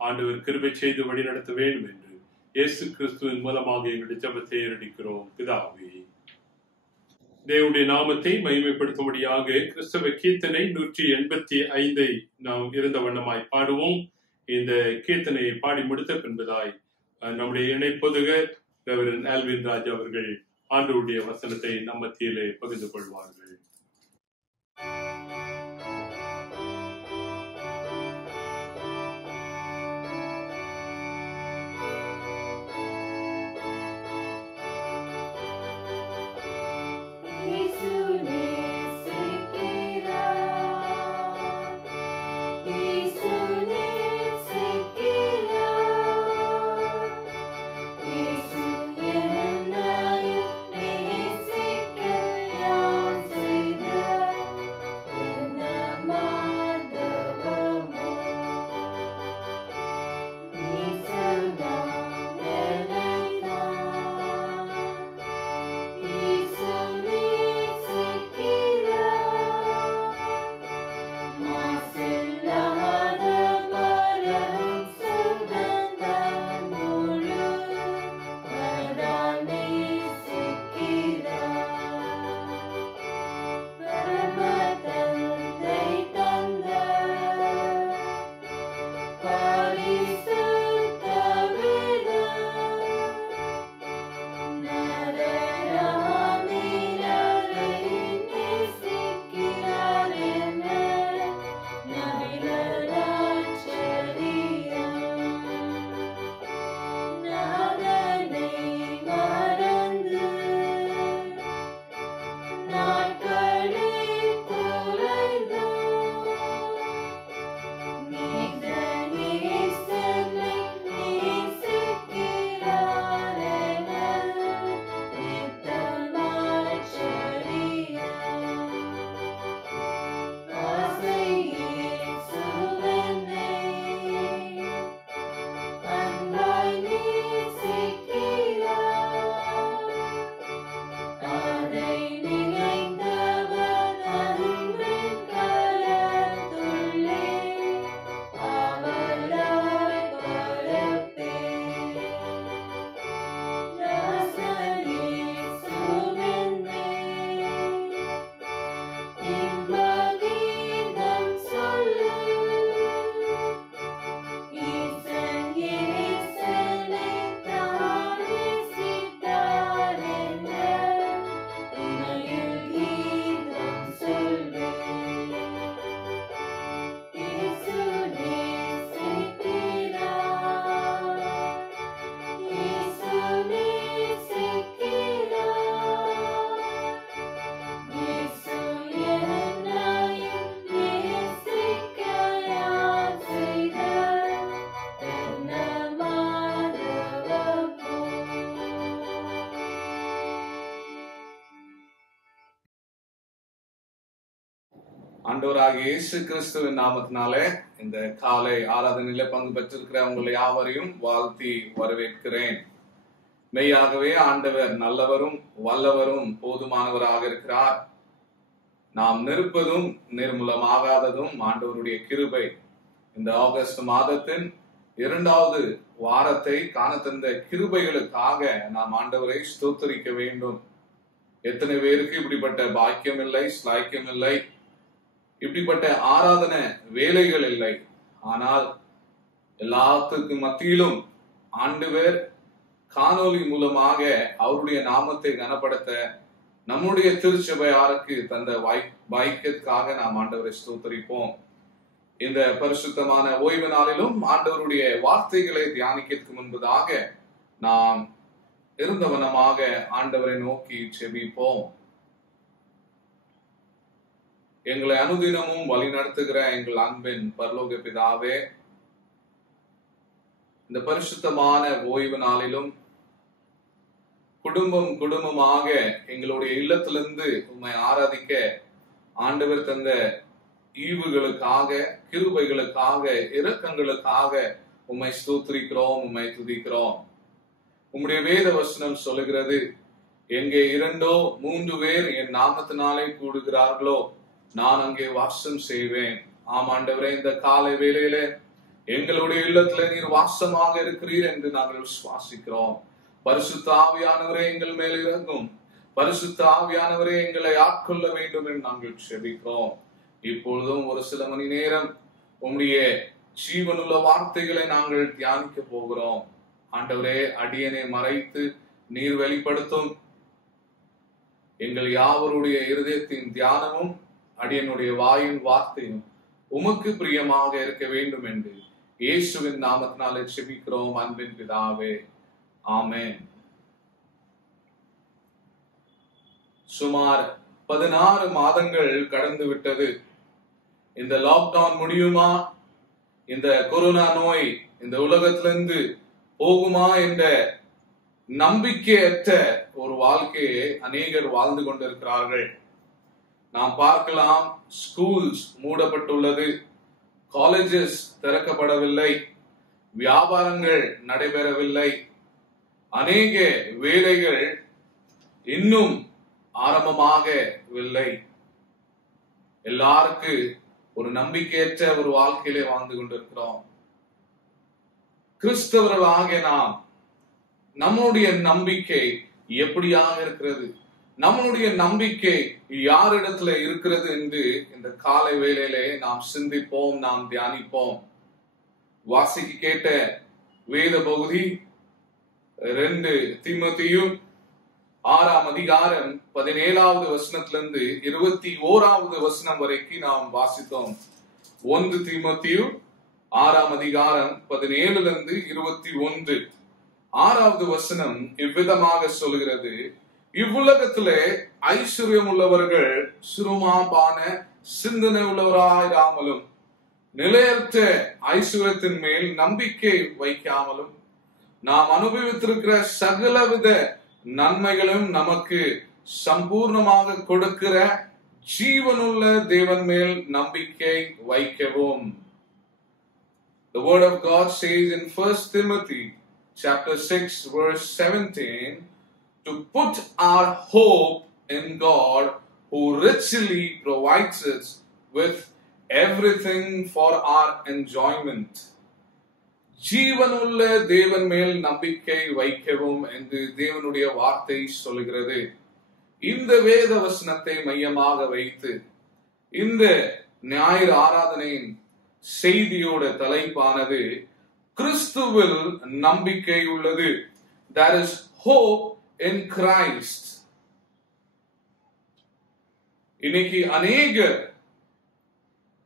ஆண்டவர் கிருபை செய்து வழிநடத்த வேண்டும் என்று இயேசு கிறிஸ்துவின் மூலமாக எங்களுடைய ஜெபத்தை ஏறெடுக்கிறோம் பிதாவே. தேவனுடைய நாமத்தை மகிமைப்படுத்தும்படியாக கிறிஸ்தவ கீர்த்தனை 185 நாம் இருந்த வண்ணமாய் பாடுவோம். இந்த கீர்த்தனையை பாடி முடித்த பின்பதாய் நம்முடைய இணை பொதுகர் ரெவரன் ஆல்வின் ராஜ் அவர்கள் ஆண்டவருடைய வசனத்தை நம் மத்தியிலே பகிர்ந்து கொள்வார்கள். ஆண்டவராகிய இயேசு கிறிஸ்துவின் நாமத்தினாலே இந்த காலை ஆராதனையில பங்கு பெற்றிருக்கிற உங்களை யாவரையும் வாழ்த்தி வரவேற்கிறேன். மெய்யாகவே ஆண்டவர் நல்லவரும் வல்லவரும் போதுமானவராக இருக்கிறார். நாம் நிற்பதும் நிர்மூலமாகாததும் ஆண்டவருடைய கிருபை. இந்த ஆகஸ்ட் மாதத்தின் 2வது வாரத்தை காண தந்த கிருபைகளுக்காக நாம் ஆண்டவரை ஸ்தோத்தரிக்க வேண்டும். எத்தனை பேருக்கு இப்படிப்பட்ட பாக்கியம் இல்லை, ஸ்லாக்கியம் இல்லை, இப்படிப்பட்ட ஆராதனை வேலைகள் இல்லை. ஆனால் எல்லாத்துக்கும் மத்தியிலும் ஆண்டவர் காணொலி மூலமாக அவருடைய நாமத்தை கனப்படுத்த நம்முடைய திருச்சபையாருக்கு தந்த வாய்ப்பிற்காக நாம் ஆண்டவரை ஸ்தோத்தரிப்போம். இந்த பரிசுத்தமான ஓய்வு நாளிலும் ஆண்டவருடைய வார்த்தைகளை தியானிக்கிறதுக்கு முன்பதாக நாம் இருந்தவனமாக ஆண்டவரை நோக்கி செபிப்போம். எங்களை அனுதினமும் வழி நடத்துகிற எங்கள் அன்பின் பரலோக பிதாவே, இந்த பரிசுத்தமான ஓய்வு நாளிலும் குடும்பமாக எங்களுடைய இல்லத்திலிருந்து உம்மை ஆராதிக்க ஆண்டவர் தந்த ஈவுகளுக்காக, கிருபைகளுக்காக, இரக்கங்களுக்காக உம்மை ஸ்தோத்திரிக்கிறோம், உம்மை துதிக்கிறோம். உம்முடைய வேத வசனம் சொல்லுகிறது, எங்கே 2 or 3 பேர் என் நாமத்தினாலே கூடுகிறார்களோ நான் அங்கே வாசம் செய்வேன். ஆமாண்டவரே, இந்த காலை வேளையில எங்களுடைய இல்லத்துல நீர் வாசமாக இருக்கிறீர் என்று நாங்கள் விசுவாசிக்கிறோம். பரிசுத்த ஆவியானவரே எங்கள் மேல் இறங்கும். பரிசுத்த ஆவியானவரே எங்களை ஆட்கொள்ள வேண்டும் என்று நாங்கள் செபிக்கிறோம். இப்பொழுதும் ஒரு சில மணி நேரம் உம்முடைய ஜீவனுள்ள வார்த்தைகளை நாங்கள் தியானிக்க போகிறோம். ஆண்டவரே, அடியனை மறைத்து நீர் வெளிப்படுத்தும். எங்கள் யாவருடைய இருதயத்தின் தியானமும் அடியனுடைய வாயின் வார்த்தையும் உமக்கு பிரியமாக இருக்க வேண்டும் என்று இயேசுவின் நாமத்தினாலே செபிக்கிறோம் அன்பின் பிதாவே, ஆமென். சுமார் 16 மாதங்கள் கடந்து விட்டது. இந்த லாக்டவுன் முடியுமா, இந்த கொரோனா நோய் இந்த உலகத்திலிருந்து போகுமா என்ற நம்பிக்கையற்ற ஒரு வாழ்க்கையை அநேகர் வாழ்ந்து கொண்டிருக்கிறார்கள். நாம் பார்க்கலாம், ஸ்கூல்ஸ் மூடப்பட்டுள்ளது, காலேஜஸ் திறக்கப்படவில்லை, வியாபாரங்கள் நடைபெறவில்லை, அநேக வேலைகள் இன்னும் ஆரம்பமாகவில்லை. எல்லாருக்கு ஒரு நம்பிக்கையற்ற ஒரு வாழ்க்கையிலே வாழ்ந்து கொண்டிருக்கிறோம். கிறிஸ்தவர்களாகிய நாம், நம்முடைய நம்பிக்கை எப்படியாக இருக்கிறது, நம்மளுடைய நம்பிக்கை யாரிடத்துல இருக்கிறது என்று இந்த காலை வேளையிலே நாம் சிந்திப்போம், நாம் தியானிப்போம். வாசிக்க கேட்ட வேத பகுதி 2 தீமோத்தேயு 6ஆம் அதிகாரம் 17வது வசனத்திலிருந்து 21வது வசனம் வரைக்கும் நாம் வாசித்தோம். 1 தீமோத்தேயு 6ஆம் அதிகாரம் 17லிருந்து 21. 6வது வசனம் இவ்விதமாக சொல்கிறது, இவ்வுலகத்திலே ஐஸ்வர்யம் உள்ளவர்கள் சுருமாபான சிந்தனை உள்ளவராயிராமலும் நிலையற்ற ஐஸ்வர்யத்தின் மேல் நம்பிக்கை வைக்காமலும் நாம் அனுபவித்திருக்கிற சகலவித நன்மைகளும் நமக்கு சம்பூர்ணமாக கொடுக்கிற ஜீவனுள்ள தேவன் மேல் நம்பிக்கை வைக்கவும். The word of God says in 1 Timothy chapter 6 verse 17 to put our hope in God who richly provides us with everything for our enjoyment. ஜீவனுள்ள தேவன் மேல் நம்பிக்கை வைக்கவும் என்று தேவனுடைய வார்த்தை சொல்கிறது. இந்த வேத வசனத்தை மையமாக வைத்து இந்த ஞாயிறு ஆராதனையின் செய்தியோட தலைப்பானது கிறிஸ்துவில் நம்பிக்கை உள்ளது. There is hope in Christ. இன்னைக்கு அநேகர்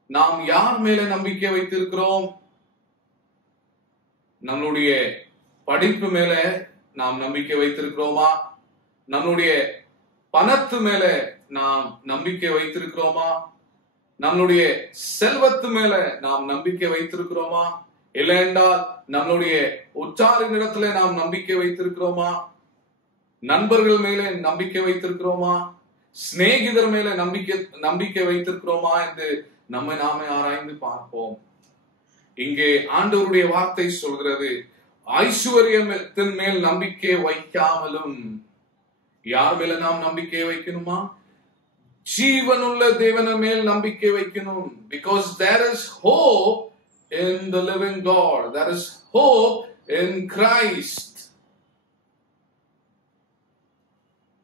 நாம் யார் மேல நம்பிக்கை வைத்திருக்கிறோம்? நம்மளுடைய படிப்பு மேல நாம் நம்பிக்கை வைத்திருக்கிறோமா? நம்மளுடைய பணத்து மேல நாம் நம்பிக்கை வைத்திருக்கிறோமா? நம்மளுடைய செல்வத்து மேல நாம் நம்பிக்கை வைத்திருக்கிறோமா? இல்லை என்றால் நம்மளுடைய உற்றாரினிடத்துல நாம் நம்பிக்கை வைத்திருக்கிறோமா? நண்பர்கள் மேலே நம்பிக்கை வைத்திருக்கிறோமா? சிநேகிதர் மேல நம்பிக்கை வைத்திருக்கிறோமா என்று நம்மை நாமே ஆராய்ந்து பார்ப்போம். இங்கே ஆண்டவருடைய வார்த்தை சொல்கிறது, ஐஸ்வர்யத்தின் மேல் நம்பிக்கை வைக்காமலும். யார் மேல நாம் நம்பிக்கை வைக்கணுமா? ஜீவனுள்ள தேவன மேல் நம்பிக்கை வைக்கணும். Because there is hope in the living God. There is hope in Christ.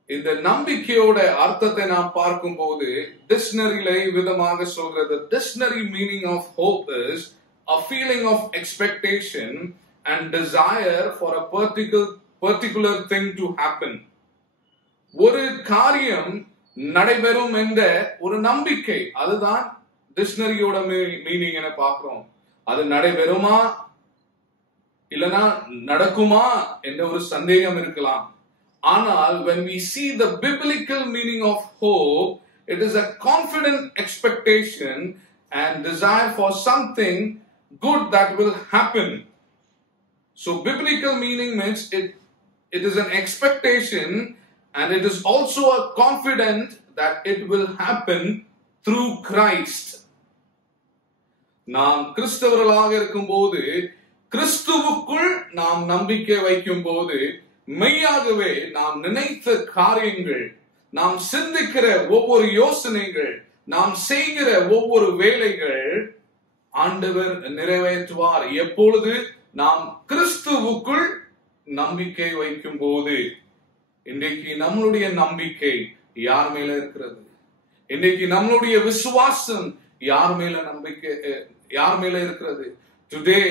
இந்த நம்பிக்கையோட அர்த்தத்தை நாம் பார்க்கும்போது டிக்ஷனரியில விதமாக சொல்றது, dictionary meaning of hope is a feeling of expectation and desire for a particular thing to happen. ஒரு காரியம் நடைபெறும் என்ற ஒரு நம்பிக்கை, அதுதான் டிக்ஷனரியோட மீனிங் என பார்க்கிறோம். அது நடைபெறுமா இல்லனா நடக்குமா என்ற ஒரு சந்தேகம் இருக்கலாம். ஆனால் when we see the biblical meaning of hope, it is a confident expectation and desire for something good that will happen. So biblical meaning means it is an expectation and it is also a confidence that it will happen through Christ. நாம் கிறிஸ்தவர்களாக இருக்கும்போது, கிறிஸ்துவுக்குள் நாம் நம்பிக்கை வைக்கும் போது, மெய்யாகவே நாம் நினைத்த காரியங்கள், நாம் சிந்திக்கிற ஒவ்வொரு யோசனைகள், நாம் செய்கிற ஒவ்வொரு வேலைகள் ஆண்டவர் நிறைவேற்றுவார். எப்பொழுது? நாம் கிறிஸ்துவுக்குள் நம்பிக்கை வைக்கும் போது. இன்றைக்கு நம்மளுடைய நம்பிக்கை யார் மேல இருக்கிறது? இன்றைக்கு நம்மளுடைய விசுவாசம் யார் மேல இருக்கிறது? Today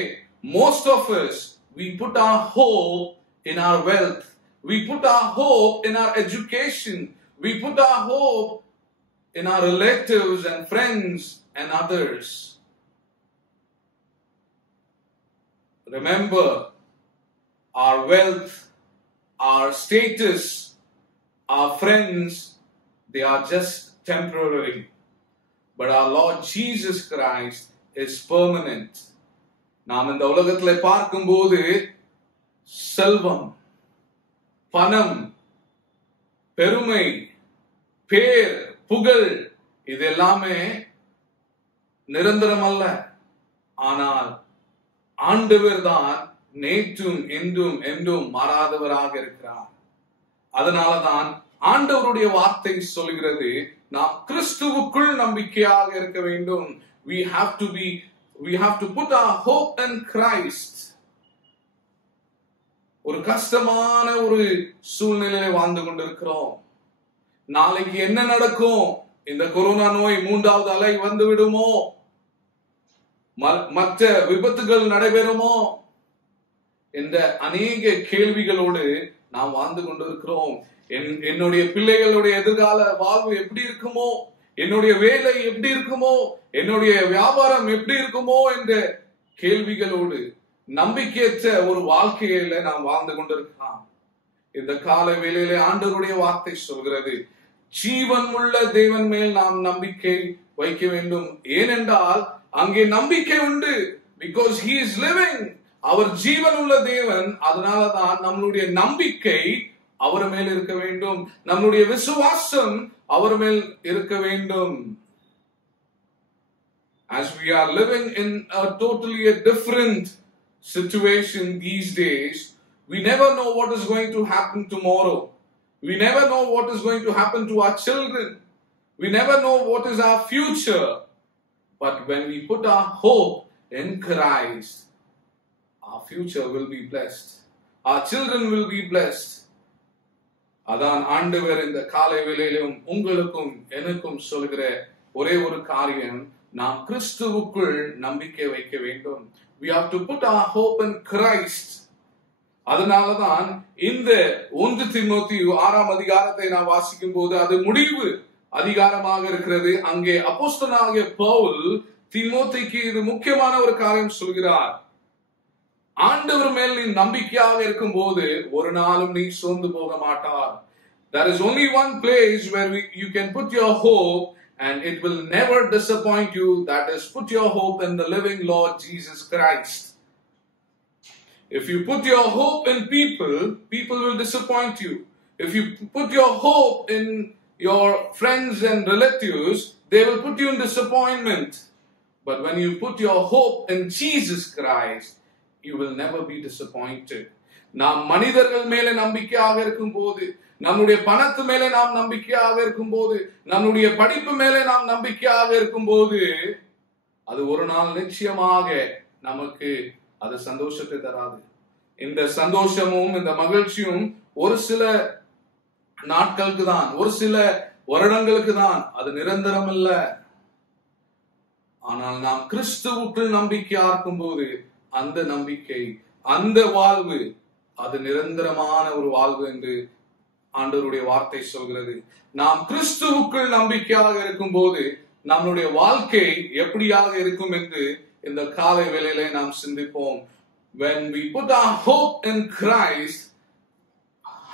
most of us, we put our hope in our wealth, we put our hope in our education, we put our hope in our relatives and friends and others. Remember, our wealth, our status, our friends, they are just temporary. But our Lord Jesus Christ is permanent. நாம் இந்த உலகத்துல பார்க்கும்போது செல்வம், பணம், பெருமை, பேர், புகழ், இது எல்லாமே நிரந்தரம் அல்ல. ஆனால் ஆண்டவர் தான் நேற்றும் என்றும் என்றும் மாறாதவராக இருக்கிறார். அதனாலதான் ஆண்டவருடைய வார்த்தை சொல்கிறது, நாம் கிறிஸ்துவுக்குள் நம்பிக்கையாக இருக்க வேண்டும். We have to put our hope in Christ. ஒரு கஷ்டமான ஒரு சூழ்நிலையில வாழ்ந்து கொண்டிருக்கிறோம். நாளைக்கு என்ன நடக்கும்? இந்த கொரோனா நோய் 3வது அலை வந்து விடுமோ? மற்ற விபத்துகள் நடைபெறுமோ என்ற அநேக கேள்விகளோடு நாம் வாழ்ந்து கொண்டிருக்கிறோம். என்னுடைய பிள்ளைகளுடைய எதிர்கால வாழ்வு எப்படி இருக்குமோ, என்னுடைய வேலை எப்படி இருக்குமோ, என்னுடைய வியாபாரம் எப்படி இருக்குமோ என்ற கேள்விகளோடு நம்பிக்கையற்ற ஒரு வாழ்க்கையில நாம் வாழ்ந்து கொண்டிருக்கலாம். இந்த கால வேளையிலே ஆண்டவருடைய வார்த்தை சொல்கிறது, ஜீவன் உள்ள தேவன் மேல் நாம் நம்பிக்கை வைக்க வேண்டும். ஏனென்றால் அங்கே நம்பிக்கை உண்டு. Because he is living. அவர் ஜீவன் உள்ள தேவன். அதனாலதான் நம்மளுடைய நம்பிக்கை அவர் மேல் இருக்க வேண்டும், நம்முடைய விசுவாசம் அவர் மேல் இருக்க வேண்டும். As we are living in a totally different situation these days, we never know what is going to happen tomorrow. We never know what is going to happen to our children. We never know what is our future. But when we put our hope in Christ, our future will be blessed. Our children will be blessed. அதான் ஆண்டவர் இந்த காலை வேளையிலும் உங்களுக்கும் எனக்கும் சொல்கிற ஒரே ஒரு காரியம், நாம் கிறிஸ்துவுக்குள் நம்பிக்கை வைக்க வேண்டும். We have to put our hope in Christ. அதனாலதான் இந்த 1 தீமோத்தேயு 6ஆம் அதிகாரத்தை நாம் வாசிக்கும் போது அது முடிவு அதிகாரமாக இருக்கிறது. அங்கே அப்போஸ்தலனாகிய பவுல் தீமோத்தேயுக்கு இது முக்கியமான ஒரு காரியம் சொல்கிறார். ஆண்டவர் மேல் நீ நம்பிக்கையாக இருக்கும் போது ஒரு நாளும் நீ சோர்ந்து போக மாட்டார். There is only one place where you can put your hope and it will never disappoint you. That is, put your hope in the living Lord Jesus Christ. If you put your hope in people, people will disappoint you. If you put your hope in your friends and relatives, they will put you in disappointment. But when you put your hope in Jesus Christ, you will never be disappointed. நாம் மனிதர்கள் மேலே நம்பிக்கையாக இருக்கும் போது, நம்முடைய பணத்து மேலே நாம் நம்பிக்கையாக இருக்கும் போது, நம்முடைய படிப்பு மேலே நாம் நம்பிக்கையாக இருக்கும் போது, அது ஒரு நாள் நிச்சயமாக நமக்கு அது சந்தோஷத்தை தராது. இந்த சந்தோஷமும் இந்த மகிழ்ச்சியும் ஒரு சில நாட்களுக்கு தான், ஒரு சில வருடங்களுக்கு தான், அது நிரந்தரம் இல்ல. ஆனால் நாம் கிறிஸ்துவுக்குள் நம்பிக்கையா இருக்கும் போது அந்த நம்பிக்கை, அந்த வாழ்வு, அது நிரந்தரமான ஒரு வாழ்வு என்று ஆண்டவருடைய வார்த்தை சொல்கிறது. நாம் கிறிஸ்துவுக்குள் நம்பிக்கையாக இருக்கும் போது நம்முடைய வாழ்க்கை எப்படியாக இருக்கும் என்று இந்த காலை வேளையிலே நாம் சிந்திப்போம். When we put our hope in Christ,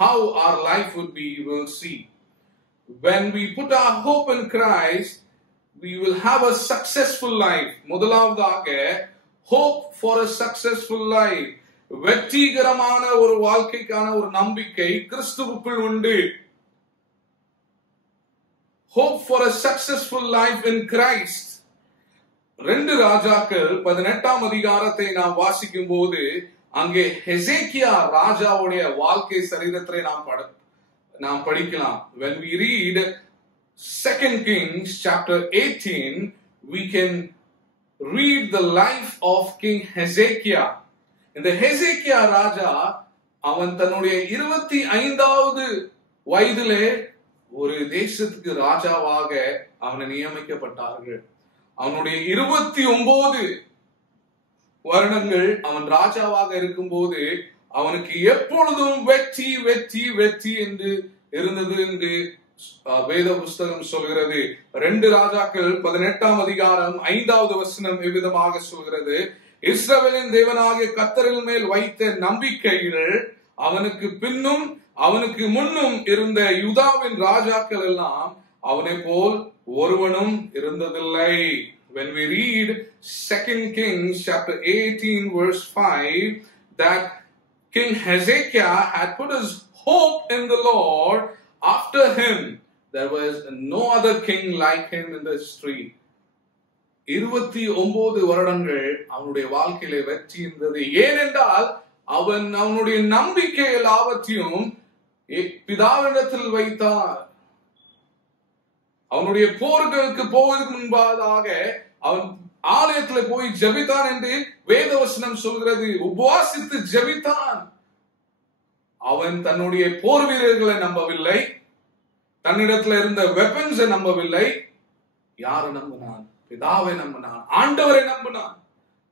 how our life would be, we will see. When we put our hope in Christ, we will have a successful life. முதலாவதாக hope for a successful life. வெற்றிகரமான ஒரு வாழ்க்கைக்கான ஒரு நம்பிக்கை கிறிஸ்துவுக்குள் உண்டு. Hope for a successful life in Christ. 2 ராஜாக்கள் 18ஆம் அதிகாரத்தை நாம் வாசிக்கும் போது அங்கே ஹெசேக்கியா ராஜாவுடைய வாழ்க்கை சரித்திரத்தை நாம் படிக்கலாம். When we read 2 Kings chapter 18, we can read the life of King Hezekiah. இந்த ஹெசேக்கியா ராஜா அவன் தன்னுடைய 25வது வயதிலே ஒரு தேசத்துக்கு ராஜாவாக அவனை நியமிக்கப்பட்டார்கள். அவனுடைய 29 வருடங்கள் அவன் ராஜாவாக இருக்கும்போது அவனுக்கு எப்பொழுதும் வெற்றி வெற்றி வெற்றி என்று இருந்தது என்று வேத புஸ்தகம் சொல்கிறது. 2 ராஜாக்கள் 18ஆம் அதிகாரம் 5வது வசனம் எவ்விதமாக சொல்கிறது: இஸ்ரவேலின் தேவனாகிய கர்த்தரின் மேல் வைத்த நம்பிக்கைகள் அவனுக்கு பின்னும் அவனுக்கு முன்னும் இருந்த யூதாவின் ராஜாக்கள் எல்லாம் அவனை போல் ஒருவனும் இருந்ததில்லை. When we read 2 Kings chapter 18 verse 5, that King Hezekiah had put his hope in the Lord, after him there was no other king like him in the history. 29 வருடங்கள் அவனுடைய வாழ்க்கையிலே வெற்றி இருந்தது. ஏனென்றால் அவனுடைய நம்பிக்கை எல்லாவற்றையும் பிதாவிடத்தில் வைத்தார். அவனுடைய போர்களுக்கு போவதற்கு முன்பாக அவன் ஆலயத்தில் போய் ஜெபித்தான் என்று வேதவசனம் சொல்கிறது. உபவாசித்து ஜெபித்தான். அவன் தன்னுடைய போர் வீரர்களை நம்பவில்லை, தன்னிடத்தில் இருந்த வெப்பன்ஸை நம்பவில்லை. யாரை நம்பினான்? பிதாவை நம்பினான், ஆண்டவரை நம்பினான்.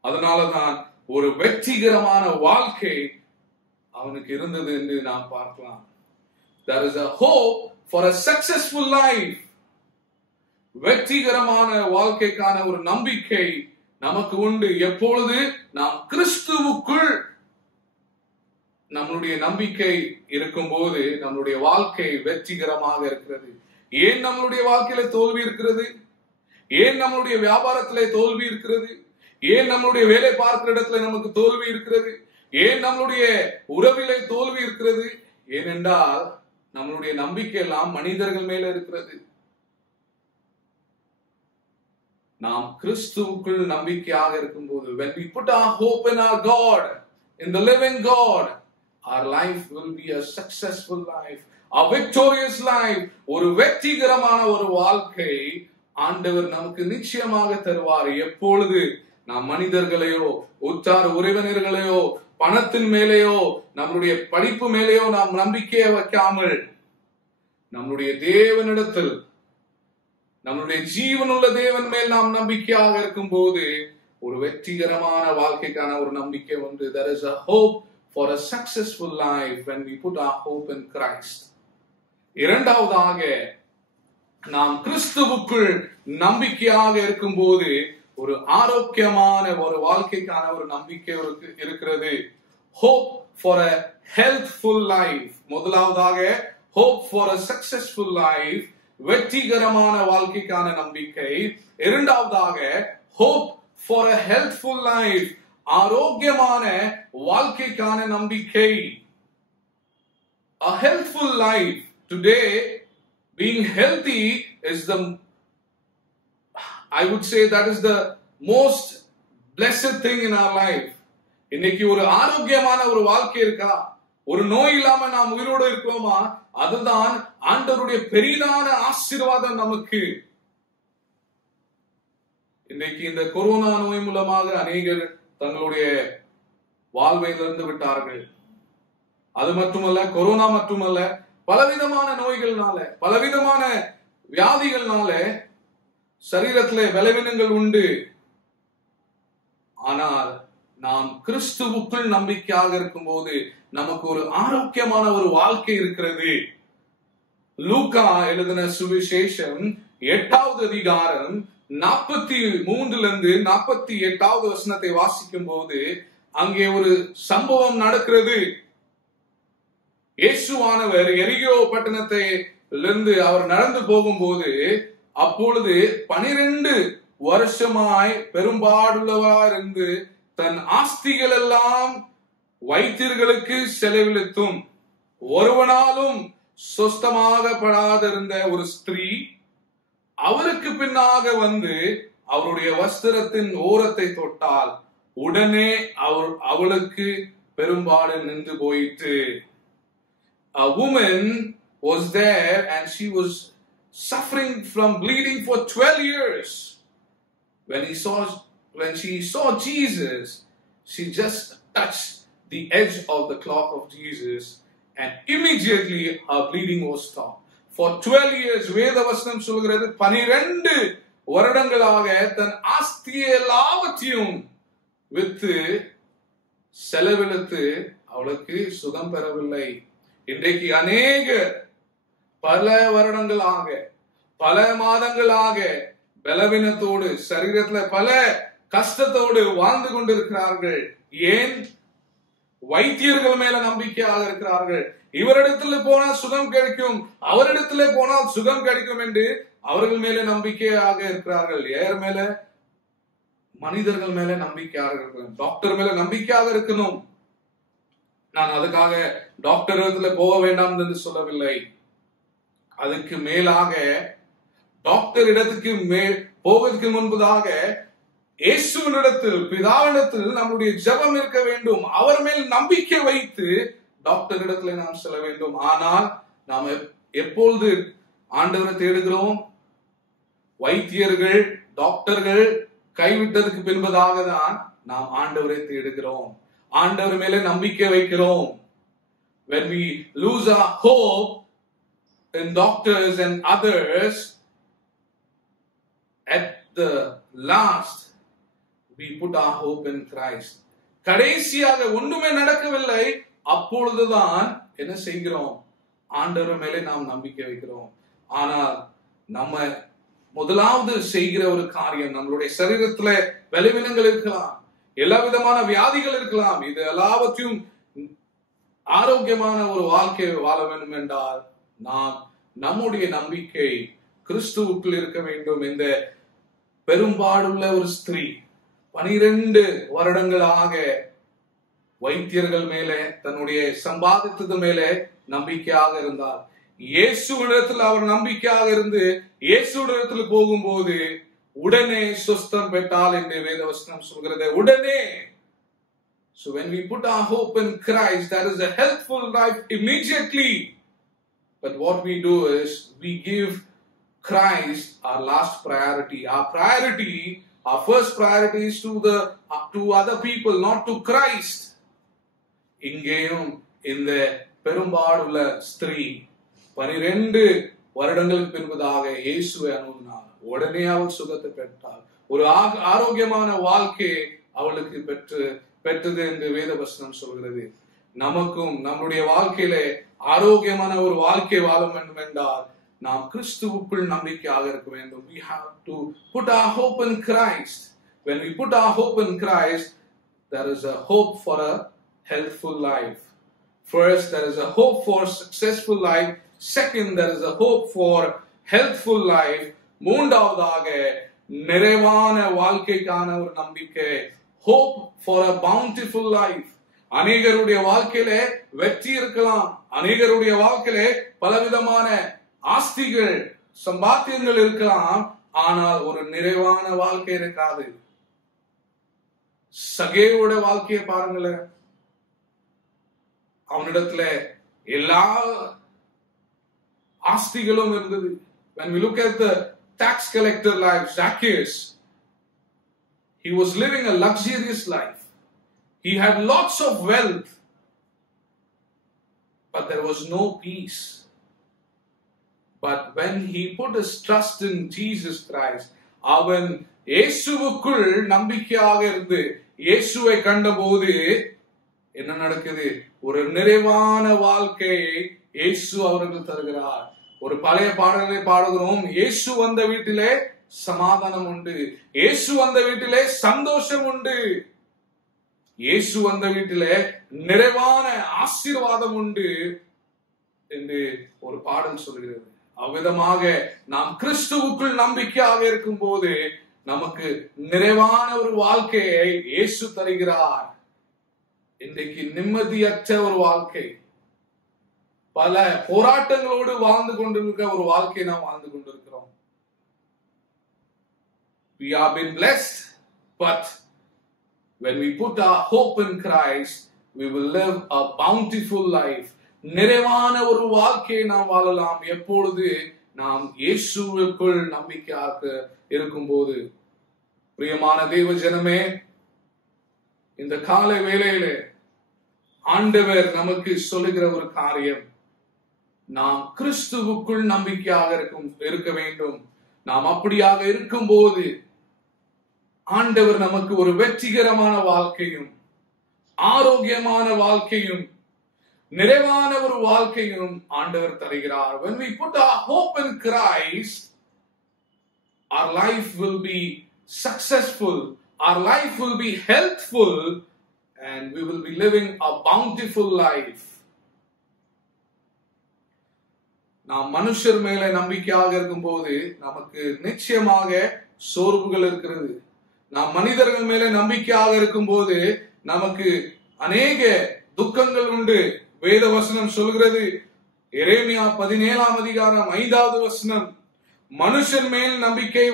அதனாலதான் ஒரு வெற்றிகரமான வாழ்க்கை அவனுக்கு இருந்தது என்று நாம் பார்க்கலாம். There is a hope for a successful life. வெற்றிகரமான வாழ்க்கைக்கான ஒரு நம்பிக்கை நமக்கு உண்டு. எப்பொழுது நாம் கிறிஸ்துவுக்குள் நம்முடைய நம்பிக்கை இருக்கும்போது நம்முடைய வாழ்க்கை வெற்றிகரமாக இருக்கிறது. ஏன் நம்மளுடைய வாழ்க்கையில தோல்வி இருக்கிறது? ஏன் நம்மளுடைய வியாபாரத்திலே தோல்வி இருக்கிறது? ஏன் நம்மளுடைய வேலை பார்க்கிற இடத்துல நமக்கு தோல்வி இருக்கிறது? ஏன் நம்மளுடைய உறவிலே தோல்வி இருக்கிறது? ஏனென்றால் நம்மளுடைய நம்பிக்கை எல்லாம் மனிதர்கள் மேல இருக்கிறது. நாம் கிறிஸ்துவுக்குள் நம்பிக்கையாக இருக்கும்போது, when we put our hope in our God, in the living God, our life will be a successful life, a victorious life. ஒரு வெற்றிகரமான ஒரு வாழ்க்கை ஆண்டவர் நமக்கு நிச்சயமாக தருவார். எப்பொழுது நாம் மனிதர்களையோ உற்றார் உறவினர்களையோ பணத்தின் மேலேயோ நம்முடைய படிப்பு மேலேயோ நாம் நம்பிக்கையை வைக்காமல் நம்முடைய தேவனிடத்தில், நம்முடைய ஜீவனுள்ள தேவன் மேல் நாம் நம்பிக்கையாக இருக்கும் போது ஒரு வெற்றிகரமான வாழ்க்கைக்கான ஒரு நம்பிக்கை உண்டு. There is a hope for a successful life when we put our hope in Christ. இரண்டாவதாக நாம் கிறிஸ்துவுக்குள் நம்பிக்கையாக இருக்கும் போது ஒரு ஆரோக்கியமான ஒரு வாழ்க்கைக்கான ஒரு நம்பிக்கை இருக்கிறது. Hope for a healthful life. முதலாவதாக hope for a successful life, வெற்றிகரமான வாழ்க்கைக்கான நம்பிக்கை. இரண்டாவதாக hope for a healthful life, ஆரோக்கியமான வாழ்க்கைக்கான நம்பிக்கை. A healthful life today Being healthy is I would say that is the most blessed thing in our life. இன்னைக்கு ஒரு ஆரோக்கியமான ஒரு வாழ்க்கை இருக்கா, ஒரு நோய் இல்லாம நாம் உயிரோடு இருக்கோமா, அதுதான் ஆண்டவருடைய பெரிதான ஆசீர்வாதம் நமக்கு. இன்னைக்கு இந்த கொரோனா நோய் மூலமாக அநேகர் தங்களுடைய வாழ்வை இழந்து விட்டார்கள். அது மட்டுமல்ல, கொரோனா மட்டுமல்ல, பலவிதமான நோய்கள்னால, பலவிதமான வியாதிகள்னால சரீரத்திலே பலவீனங்கள் உண்டு. ஆனால் நாம் கிறிஸ்துவுக்குள் நம்பிக்கையாக இருக்கும் போது நமக்கு ஒரு ஆரோக்கியமான ஒரு வாழ்க்கை இருக்கிறது. லூக்கா எழுதின சுவிசேஷம் 8வது அதிகாரம் 43 48 வசனத்தை வாசிக்கும் போது அங்கே ஒரு சம்பவம் நடக்கிறது. இயேசுவானவர் எரிகோ பட்டணத்திலிருந்து அவர் நடந்து போகும்போது, அப்பொழுது 12 வருஷமாய் பெரும்பாடுள்ளவராயிருந்து தன் ஆஸ்திகள் எல்லாம் வைத்தியர்களுக்கு செலவழித்தும் ஒருவனாலும் சொஸ்தமாகப்படாதிருந்த ஒரு ஸ்திரீ அவருக்கு பின்னாக வந்து அவருடைய வஸ்திரத்தின் ஓரத்தை தொட்டால் உடனே அவளுக்கு பெரும்பாடு நின்று போயிற்று. A woman was there and she was suffering from bleeding for 12 years. When she saw Jesus, she just touched the edge of the cloth of Jesus and immediately her bleeding was stopped. For 12 years, வேதவசனம் சொல்கிறது 12 வருடங்களாக தன் ஆஸ்தியை எல்லாவற்றையும் with செலவழித்து அவளுக்கு சுகம் பெறவில்லை. இன்றைக்கு அநேக பல வருடங்களாக, பல மாதங்களாக பலவீனத்தோடு, சரீரத்துல பல கஷ்டத்தோடு வாழ்ந்து கொண்டிருக்கிறார்கள். ஏன்? வைத்தியர்கள் மேல நம்பிக்கையாக இருக்கிறார்கள். இவரிடத்துல போனால் சுகம் கிடைக்கும், அவரிடத்துல போனால் சுகம் கிடைக்கும் என்று அவர்கள் மேல நம்பிக்கையாக இருக்கிறார்கள். யார் மேல? மனிதர்கள் மேல நம்பிக்கையாக இருக்கணும். டாக்டர் மேல நம்பிக்கையாக இருக்கணும். நான் அதுக்காக டாக்டர் இடத்துல போக வேண்டாம் என்று சொல்லவில்லை. அதுக்கு மேலாக டாக்டர் இடத்துக்கு போவதற்கு முன்பதாக இயேசுவினிடத்தில், பிதாவினிடத்தில் நம்முடைய ஜெபம் இருக்க வேண்டும். அவர் மேல் நம்பிக்கை வைத்து டாக்டர் இடத்துல நாம் செல்ல வேண்டும். ஆனால் நாம் எப்பொழுது ஆண்டவரை தேடுகிறோம்? வைத்தியர்கள், டாக்டர்கள் கைவிட்டதுக்கு பின்பதாக தான் நாம் ஆண்டவரை தேடுகிறோம், ஆண்டவர் மேலே நம்பிக்கை வைக்கிறோம். When we lose our hope in doctors and others, at the last we put our hope in Christ. கடைசியாக ஒன்றுமே நடக்கவில்லை, அப்பொழுதுதான் என்ன செய்கிறோம்? ஆண்டவர் மேலே நாம் நம்பிக்கை வைக்கிறோம். ஆனால் நம்ம முதலாவது செய்கிற ஒரு காரியம், நம்மளுடைய சரீரத்துல பலவீனங்கள் இருக்கலாம், எல்லா விதமான வியாதிகள் இருக்கலாம், இது எல்லாவற்றையும் ஆரோக்கியமான ஒரு வாழ்க்கை வாழ வேண்டும் என்றால் நாம் நம்முடைய நம்பிக்கை கிறிஸ்துவுக்குள் இருக்க வேண்டும். இந்த பெரும்பாடுள்ள ஒரு ஸ்திரீ 12 வருடங்களாக வைத்தியர்கள் மேலே, தன்னுடைய சம்பாதித்தது மேலே நம்பிக்கையாக இருந்தார். இயேசுவிடத்தில் அவர் நம்பிக்கையாக இருந்து இயேசுவிடத்தில் போகும்போது உடனே சுஸ்தம் பெற்றால் என்று வேதவசனம் சொல்கிறது. உடனே. So when we put our hope in Christ, that is a healthful life immediately. But what we do is we give Christ our last priority. Our first priority is to other people, not to Christ. இங்கேயும் இந்த பெரும்பாடுள்ள ஸ்திரீ 12 வருடங்களுக்கு பின்பதாக இயேசுவை அணுகினார். உடனே அவள் சுகத்தை பெற்றாள். ஒரு ஆரோக்கியமான வாழ்க்கை அவளுக்கு பெற்றது என்று வேதவசனம் சொல்கிறது. நமக்கும் நம்முடைய வாழ்க்கையில ஆரோக்கியமான ஒரு வாழ்க்கை வாழ வேண்டும் என்றால் நாம் கிறிஸ்துவுக்குள் நம்பிக்கையாக இருக்க வேண்டும். We have to put our hope in Christ. When we put our hope in Christ, there is a hope for a healthful life. First, there is a hope for successful life. Second, there is a hope for healthful life. மூன்றாவதாக நிறைவான வாழ்க்கைக்கான ஒரு நம்பிக்கை, hope for a bountiful life. அநேகருடைய வாழ்க்கையில வெற்றி இருக்கலாம், அநேகருடைய வாழ்க்கையில பலவிதமான ஆஸ்திகள் சம்பாத்தியங்கள் இருக்கலாம், ஆனால் ஒரு நிறைவான வாழ்க்கை இருக்காது. சகேவோட வாழ்க்கையை பாருங்களேன். அவனிடத்துல எல்லா ஆஸ்திகளும் இருந்தது. When we look at the tax collector life, Zacchaeus, he was living a luxurious life. He had lots of wealth, but there was no peace. But when he put his trust in Jesus Christ, அவன் இயேசுவுக்குள் நம்பிக்கையாக இருந்து இயேசுவை கண்டபோது என்ன நடக்குது? ஒரு நிறைவான வாழ்க்கையை இயேசு அவர்கள் தருகிறார். ஒரு பழைய பாடலை பாடுகிறோம், இயேசு வந்த வீட்டிலே சமாதானம் உண்டு, இயேசு வந்த வீட்டிலே சந்தோஷம் உண்டு, இயேசு வந்த வீட்டிலே நிறைவான ஆசீர்வாதம் உண்டு என்று ஒரு பாடல் சொல்கிறது. அவ்விதமாக நாம் கிறிஸ்துவுக்குள் நம்பிக்கையாக இருக்கும் போது நமக்கு நிறைவான ஒரு வாழ்க்கையை இயேசு தருகிறார். இன்றைக்கு நிம்மதியற்ற ஒரு வாழ்க்கை, பல போராட்டங்களோடு வாழ்ந்து கொண்டிருக்கிற ஒரு வாழ்க்கையை நாம் வாழ்ந்து கொண்டிருக்கிறோம். We have been blessed, but when we put our hope in Christ, we will live a bountiful life. நிறைவான ஒரு வாழ்க்கையை நாம் வாழலாம் எப்பொழுது நாம் இயேசுவுக்குள் நம்பிக்கையாக இருக்கும்போது. பிரியமான தேவ ஜனமே, இந்த காலை வேளையிலே ஆண்டவர் நமக்கு சொல்லுகிற ஒரு காரியம், நாம் கிறிஸ்துவுக்குள் நம்பிக்கையாக இருக்க வேண்டும். நாம் அப்படியாக இருக்கும்போது ஆண்டவர் நமக்கு ஒரு வெற்றிகரமான வாழ்க்கையும் ஆரோக்கியமான வாழ்க்கையும் நிறைவான ஒரு வாழ்க்கையும் ஆண்டவர் தருகிறார். When we put our hope in Christ, our life will be successful, our life will be healthful, and we will be living a bountiful life. நாம் மனுஷர் மேல நம்பிக்கையாக இருக்கும்போது நமக்கு நிச்சயமாக சோர்வுகள் இருக்கிறது. நாம் மனிதர்கள் மேல நம்பிக்கையாக இருக்கும்போது நமக்கு அநேக துக்கங்கள் உண்டு. வேத வசனம் சொல்கிறது, எரேமியா 17ஆம் அதிகாரம் 5வது வசனம், மனுஷன் மேல் நம்பிக்கை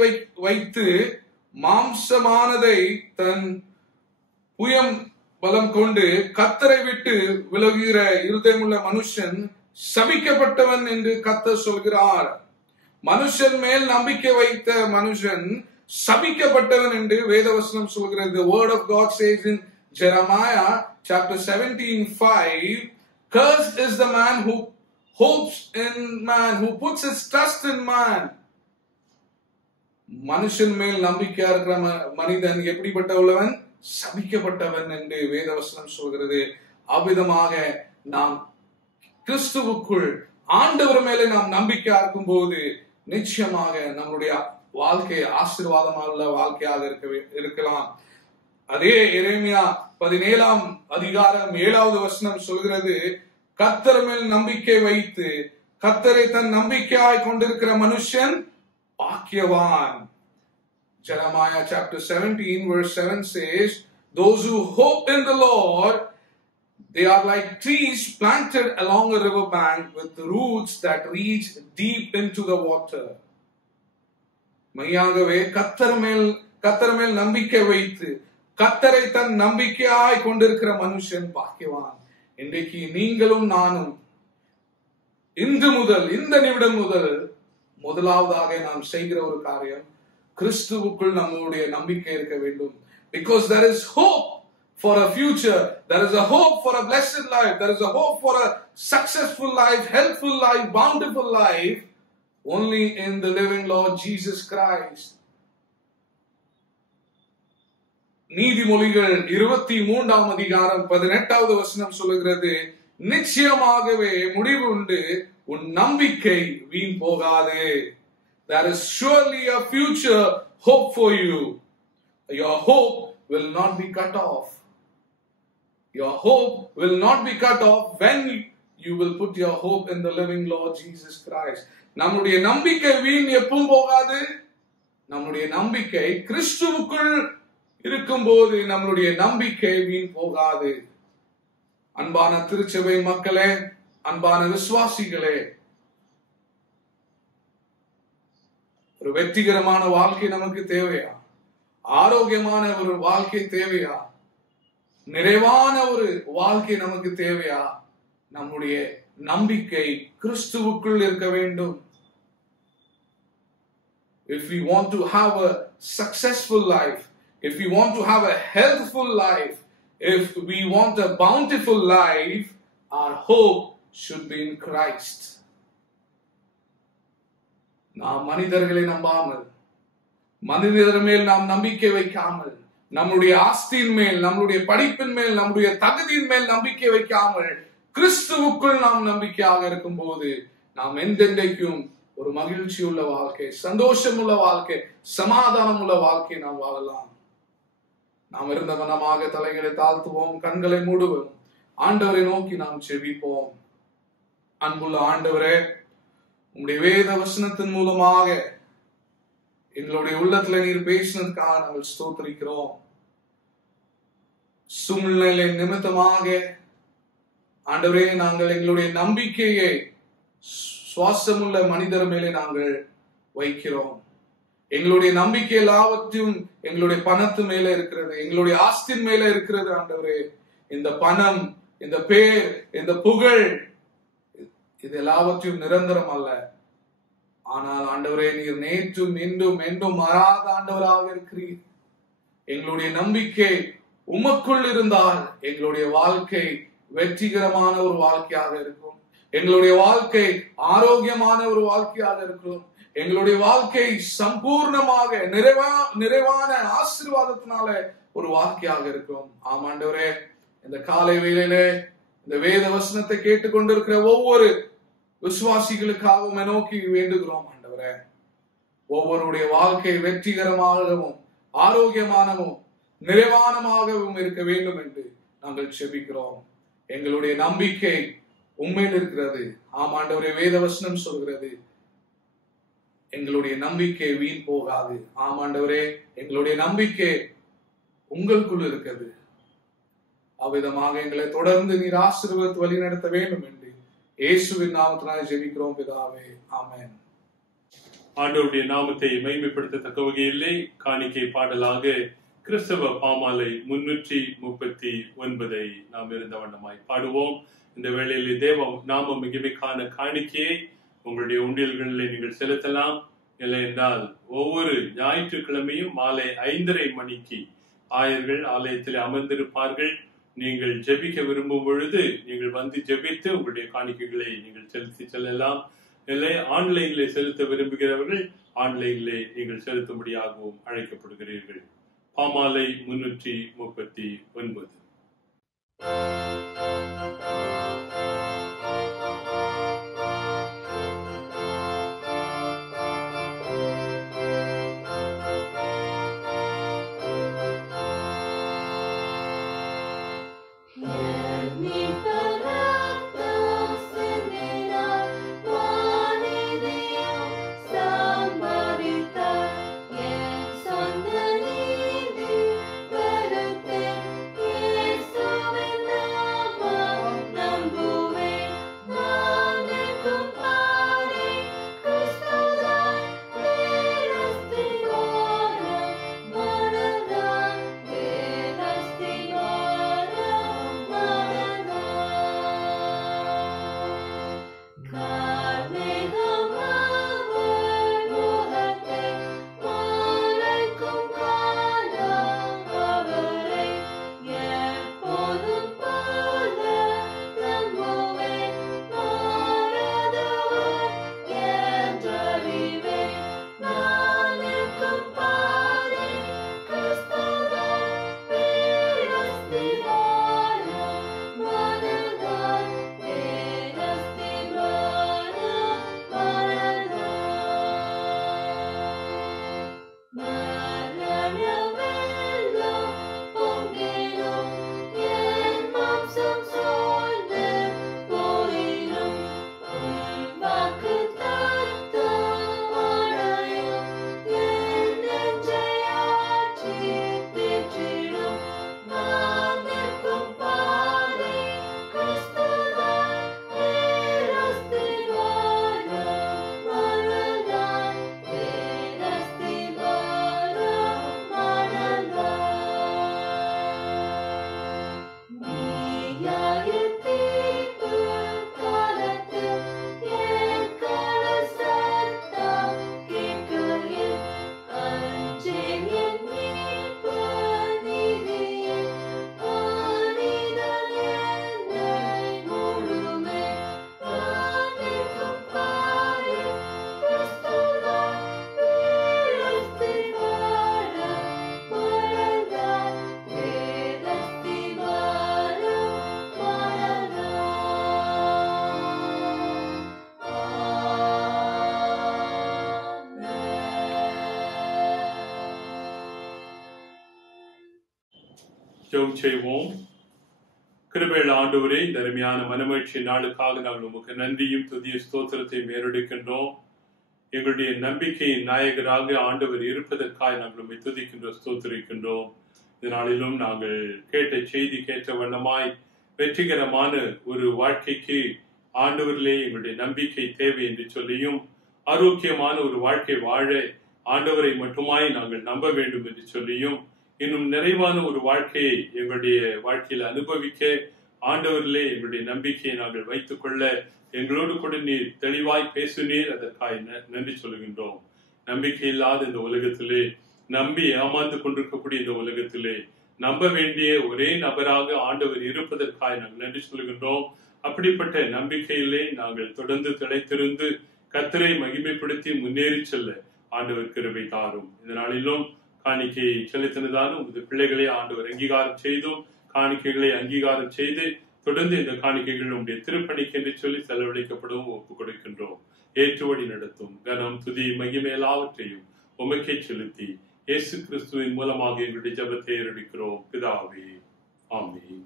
வைத்து மாம்சமானதை தன் புயம் பலம் கொண்டு கர்த்தரை விட்டு விலகுகிற இருதயமுள்ள மனுஷன் சபிக்கப்பட்டவன் என்று கர்த்தர் சொல்கிறார். மனுஷன் மேல் நம்பிக்கை வைத்த மனுஷன் சபிக்கப்பட்டவன் என்று வேதவசனம் சொல்கிறது. The word of God says in Jeremiah chapter 17:5, cursed is the man who hopes in man, who puts his trust in man. மனுஷன் மேல் நம்பிக்கையா இருக்கிற மனிதன் எப்படிப்பட்டவன்? சபிக்கப்பட்டவன் என்று வேதவசனம் சொல்கிறது. அவ்விதமாக நாம் கிறிஸ்துவுக்குள் ஆண்டவர் மேலே நாம் நம்பிக்கையா இருக்கும் போது நிச்சயமாக நம்முடைய வாழ்க்கை ஆசீர்வாதமான வாழ்க்கையாக இருக்கலாம். அதே எரேமியா 17ஆம் அதிகாரம் 7வது வசனம் சொல்கிறது, கர்த்தர் மேல் நம்பிக்கை வைத்து கர்த்தரை தன் நம்பிக்கையாய் கொண்டிருக்கிற மனுஷன் பாக்கியவான். Jeremiah chapter 17 verse 7 says, those who hope in the Lord, they are like trees planted along a river bank with roots that reach deep into the water. மையாகவே கர்த்தர் மேல் நம்பிக்கை வைத்து கர்த்தரை தன் நம்பிக்கையாய் கொண்டிருக்கிற மனுஷன் பாக்கியவான். இன்றைக்கு நீங்களும் நானும் இன்று முதல் இந்த நிமிடம் முதல் முதலாவதாக நாம் செய்கிற ஒரு காரியம், கிறிஸ்துவுக்குள் நம்முடைய நம்பிக்கை இருக்க வேண்டும். Because there is hope for a future, there is a hope for a blessed life, there is a hope for a successful life, healthful life, bountiful life, only in the living Lord Jesus Christ. நீதிமொழிகள் 23ஆம் அதிகாரம் 18வது வசனம் சொல்லுகிறது, நிச்சயமாகவே முடிவு உண்டு, உன் நம்பிக்கை வீண் போகாது. There is surely a future hope for you. Your hope will not be cut off. Your hope will not be cut off when you will put your hope in the living Lord Jesus Christ. நம்முடைய நம்பிக்கை வீண் எப்பவும் போகாது. நம்முடைய நம்பிக்கை கிறிஸ்துவுக்குள் இருக்கும்போது நம்முடைய நம்பிக்கை வீண் போகாது. அன்பான திருச்சபை மக்களே, அன்பான விசுவாசிகளே, ஒரு வெற்றிகரமான வாழ்க்கை நமக்கு தேவையா? ஆரோக்கியமான ஒரு வாழ்க்கை தேவையா? நிறைவான ஒரு வாழ்க்கை நமக்கு தேவையா? நம்முடைய நம்பிக்கை கிறிஸ்துவுக்குள் இருக்க வேண்டும். If we want to have a successful life, if we want to have a healthful life, if we want a bountiful life, our hope should be in Christ. நாம் மனிதர்களை நம்பாமல், மனிதர் மேல் நாம் நம்பிக்கை வைக்காமல், நம்முடைய ஆஸ்தியின் மேல், நம்முடைய படிப்பின் மேல், நம்முடைய தகுதியின் மேல் நம்பிக்கை வைக்காமல் கிறிஸ்துவுக்குள் நாம் நம்பிக்கையாக இருக்கும் போது நாம் எந்தெந்தைக்கும் ஒரு மகிழ்ச்சி உள்ள வாழ்க்கை, சந்தோஷம் உள்ள வாழ்க்கை, சமாதானம் உள்ள வாழ்க்கை நாம் வாழலாம். நாம் இருந்த மனமாக தலைகளை தாழ்த்துவோம், கண்களை மூடுவோம், ஆண்டவரை நோக்கி நாம் செபிப்போம். அன்புள்ள ஆண்டவரே, உங்களுடைய வேத வசனத்தின் மூலமாக எங்களுடைய உள்ளத்துல நீர் பேசினதுக்காக நாங்கள் ஸ்தோத்திரிக்கிறோம். சூழ்நிலை நிமித்தமாக ஆண்டவரே, நாங்கள் எங்களுடைய நம்பிக்கையை சுவாசமுள்ள மனிதர் மேலே நாங்கள் வைக்கிறோம். எங்களுடைய நம்பிக்கை எல்லாவற்றையும் எங்களுடைய பணத்து மேல இருக்கிறது, எங்களுடைய ஆஸ்தின் மேல இருக்கிறது. ஆண்டவரே, இந்த பணம், இந்த பேர், இந்த புகழ், இது எல்லாவற்றையும் நிரந்தரம் அல்ல. ஆனால் ஆண்டவரே, நீர் நேற்றும் இன்றும் என்றும் மாறாத ஆண்டவராக இருக்கிறீர். எங்களுடைய நம்பிக்கை உமக்குள் இருந்தால் எங்களுடைய வாழ்க்கை வெற்றிகரமான ஒரு வாழ்க்கையாக இருக்கும். எங்களுடைய வாழ்க்கை ஆரோக்கியமான ஒரு வாழ்க்கையாக இருக்கும். எங்களுடைய வாழ்க்கை சம்பூர்ணமாக நிறைவான ஆசீர்வாதத்தினால ஒரு வாழ்க்கையாக இருக்கும். ஆமாண்டவரே, இந்த காலை வேளையிலே இந்த வேத வசனத்தை கேட்டுக்கொண்டிருக்கிற ஒவ்வொரு விசுவாசிகளுக்காகவும் நோக்கி வேண்டுகிறோம். ஆண்டவரே, ஒவ்வொருடைய வாழ்க்கை வெற்றிகரமாகவும் ஆரோக்கியமானவும் நிறைவானமாகவும் இருக்க வேண்டும் என்று நாங்கள் செபிக்கிறோம். எங்களுடைய நம்பிக்கை உண்மையில் இருக்கிறது. ஆமாண்டவரே, வேத வசனம் சொல்கிறது, எங்களுடைய நம்பிக்கை வீண் போகாது. ஆமாண்டவரே, எங்களுடைய நம்பிக்கை உங்களுக்குள் இருக்கிறது. அவ்விதமாக எங்களை தொடர்ந்து நீர் ஆசீர்வதித்து வழி நடத்த வேண்டும் என்று இயேசுவின் நாமத்தினால் ஜெபிக்கிறோம் பிதாவே, ஆமென். ஆண்டவருடைய நாமத்தை மகிமைப்படுத்தத்தக்க வகையிலே காணிக்கை பாடலாக கிறிஸ்தவ பாமாலை 339 நாம் இருந்த வண்ணமாய் பாடுவோம். இந்த வேளையிலே தேவ நாம மகிமைக்கான காணிக்கையை உங்களுடைய உண்டியல்களில் நீங்கள் செலுத்தலாம். இல்லை என்றால் ஒவ்வொரு ஞாயிற்றுக்கிழமையும் மாலை 5:30 மணிக்கு ஆயர்கள் ஆலயத்தில் அமர்ந்திருப்பார்கள். நீங்கள் ஜெபிக்க விரும்பும் பொழுது நீங்கள் வந்து ஜெபித்து உங்களுடைய காணிக்கைகளை நீங்கள் செலுத்தி செல்லலாம். இல்லை ஆன்லைனிலே செலுத்த விரும்புகிறவர்கள் ஆன்லைனிலே நீங்கள் செலுத்தும்படியாகவும் அழைக்கப்படுகிறீர்கள். பாமாலை 339. Number ஜெபம் செய்வோம். கிருபையுள்ள ஆண்டவரே, இந்த அருமையான மனமகிழ்ச்சி நாளுக்காக நாங்கள் உமக்கு நன்றியும் துதிய ஸ்தோத்திரத்தையும் ஏறெடுக்கின்றோம். எங்களுடைய நம்பிக்கையின் நாயகராக ஆண்டவர் இருப்பதற்காக நாங்கள் உம்மை துதிக்கின்றோம், ஸ்தோத்திரிக்கின்றோம். இதனாலும் நாங்கள் கேட்ட செய்தி கேட்ட வண்ணமாய் வெற்றிகரமான ஒரு வாழ்க்கைக்கு ஆண்டவரிலே எங்களுடைய நம்பிக்கை தேவை என்று சொல்லியும், ஆரோக்கியமான ஒரு வாழ்க்கை வாழ ஆண்டவரை மட்டுமாய் நாங்கள் நம்ப வேண்டும் என்று சொல்லியும், இன்னும் நிறைவான ஒரு வாழ்க்கையை எங்களுடைய வாழ்க்கையில் அனுபவிக்க ஆண்டவரிலே எங்களுடைய நம்பிக்கையை நாங்கள் வைத்துக் கொள்ள எங்களோடு கூட நீர் தெளிவாய் பேசுனீர். அதற்காக நன்றி சொல்லுகின்றோம். நம்பிக்கை இல்லாத இந்த உலகத்திலே, நம்பி ஏமாந்து கொண்டிருக்கக்கூடிய இந்த உலகத்திலே நம்ப வேண்டிய ஒரே நபராக ஆண்டவர் இருப்பதற்காக நாங்கள் நன்றி சொல்லுகின்றோம். அப்படிப்பட்ட நம்பிக்கையிலே நாங்கள் தொடர்ந்து திளைத்திருந்து கர்த்தரை மகிமைப்படுத்தி முன்னேறி செல்ல ஆண்டவர் கிருபை தாரும். இந்த நாளிலும் காணிக்கையை செலுத்தினதான உமது பிள்ளைகளை ஆண்டவர் அங்கீகாரம் செய்தும் காணிக்கைகளை அங்கீகாரம் செய்து தொடர்ந்து இந்த காணிக்கைகள் உடைய திருப்பணிக்கு என்று சொல்லி செலவழிக்கப்படவும் ஒப்புக் கொடுக்கின்றோம். ஏற்றுவழி நடத்தும் கனம் துதி மகிமை எல்லாவற்றையும் உமக்கே செலுத்தி இயேசு கிறிஸ்துவின் மூலமாக எங்களுடைய ஜெபத்தை ஏறெடுக்கிறோம் பிதாவே, ஆமென்.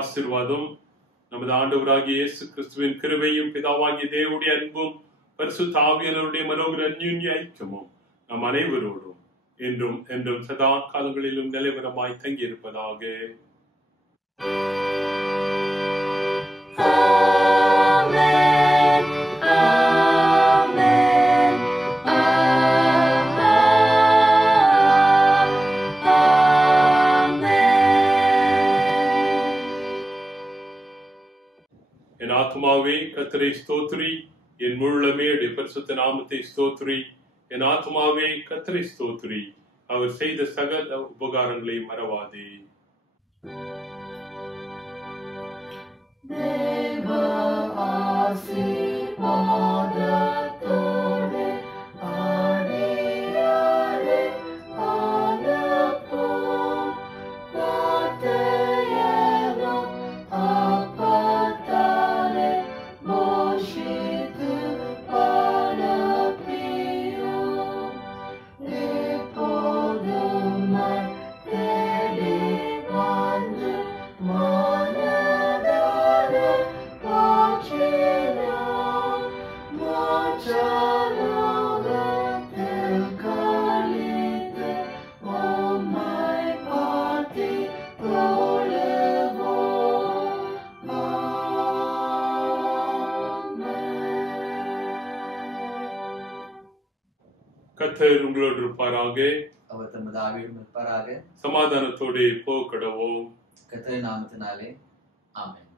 ஆசீர்வாதம் நமது ஆண்டவராகிய இயேசு கிறிஸ்துவின் கிருபையும் பிதாவாகிய தேவனுடைய அன்பும் பரிசுத்த ஆவியானவருடைய மனோகர அந்யோன்ய ஐக்கியமும் நம் அனைவரோடும் என்றும் என்றும் சதா காலங்களிலும் நிலைவரமாய் தங்கி இருப்பதாக. என் ஆத்மாவே கர்த்தரை ஸ்தோத்திரி, என் முழுமே பரிசுத்த நாமத்தை ஸ்தோத்திரி. என் ஆத்மாவே கர்த்தரை ஸ்தோத்திரி, அவர் செய்த சகல உபகாரங்களை மறவாதே. கர்த்தர் உங்களோடு இருப்பாராக. அவர் தமது ஆவியோடும் இருப்பாராக. சமாதானத்தோடு போகடவோம். கர்த்தரின் நாமத்தினாலே ஆமென்.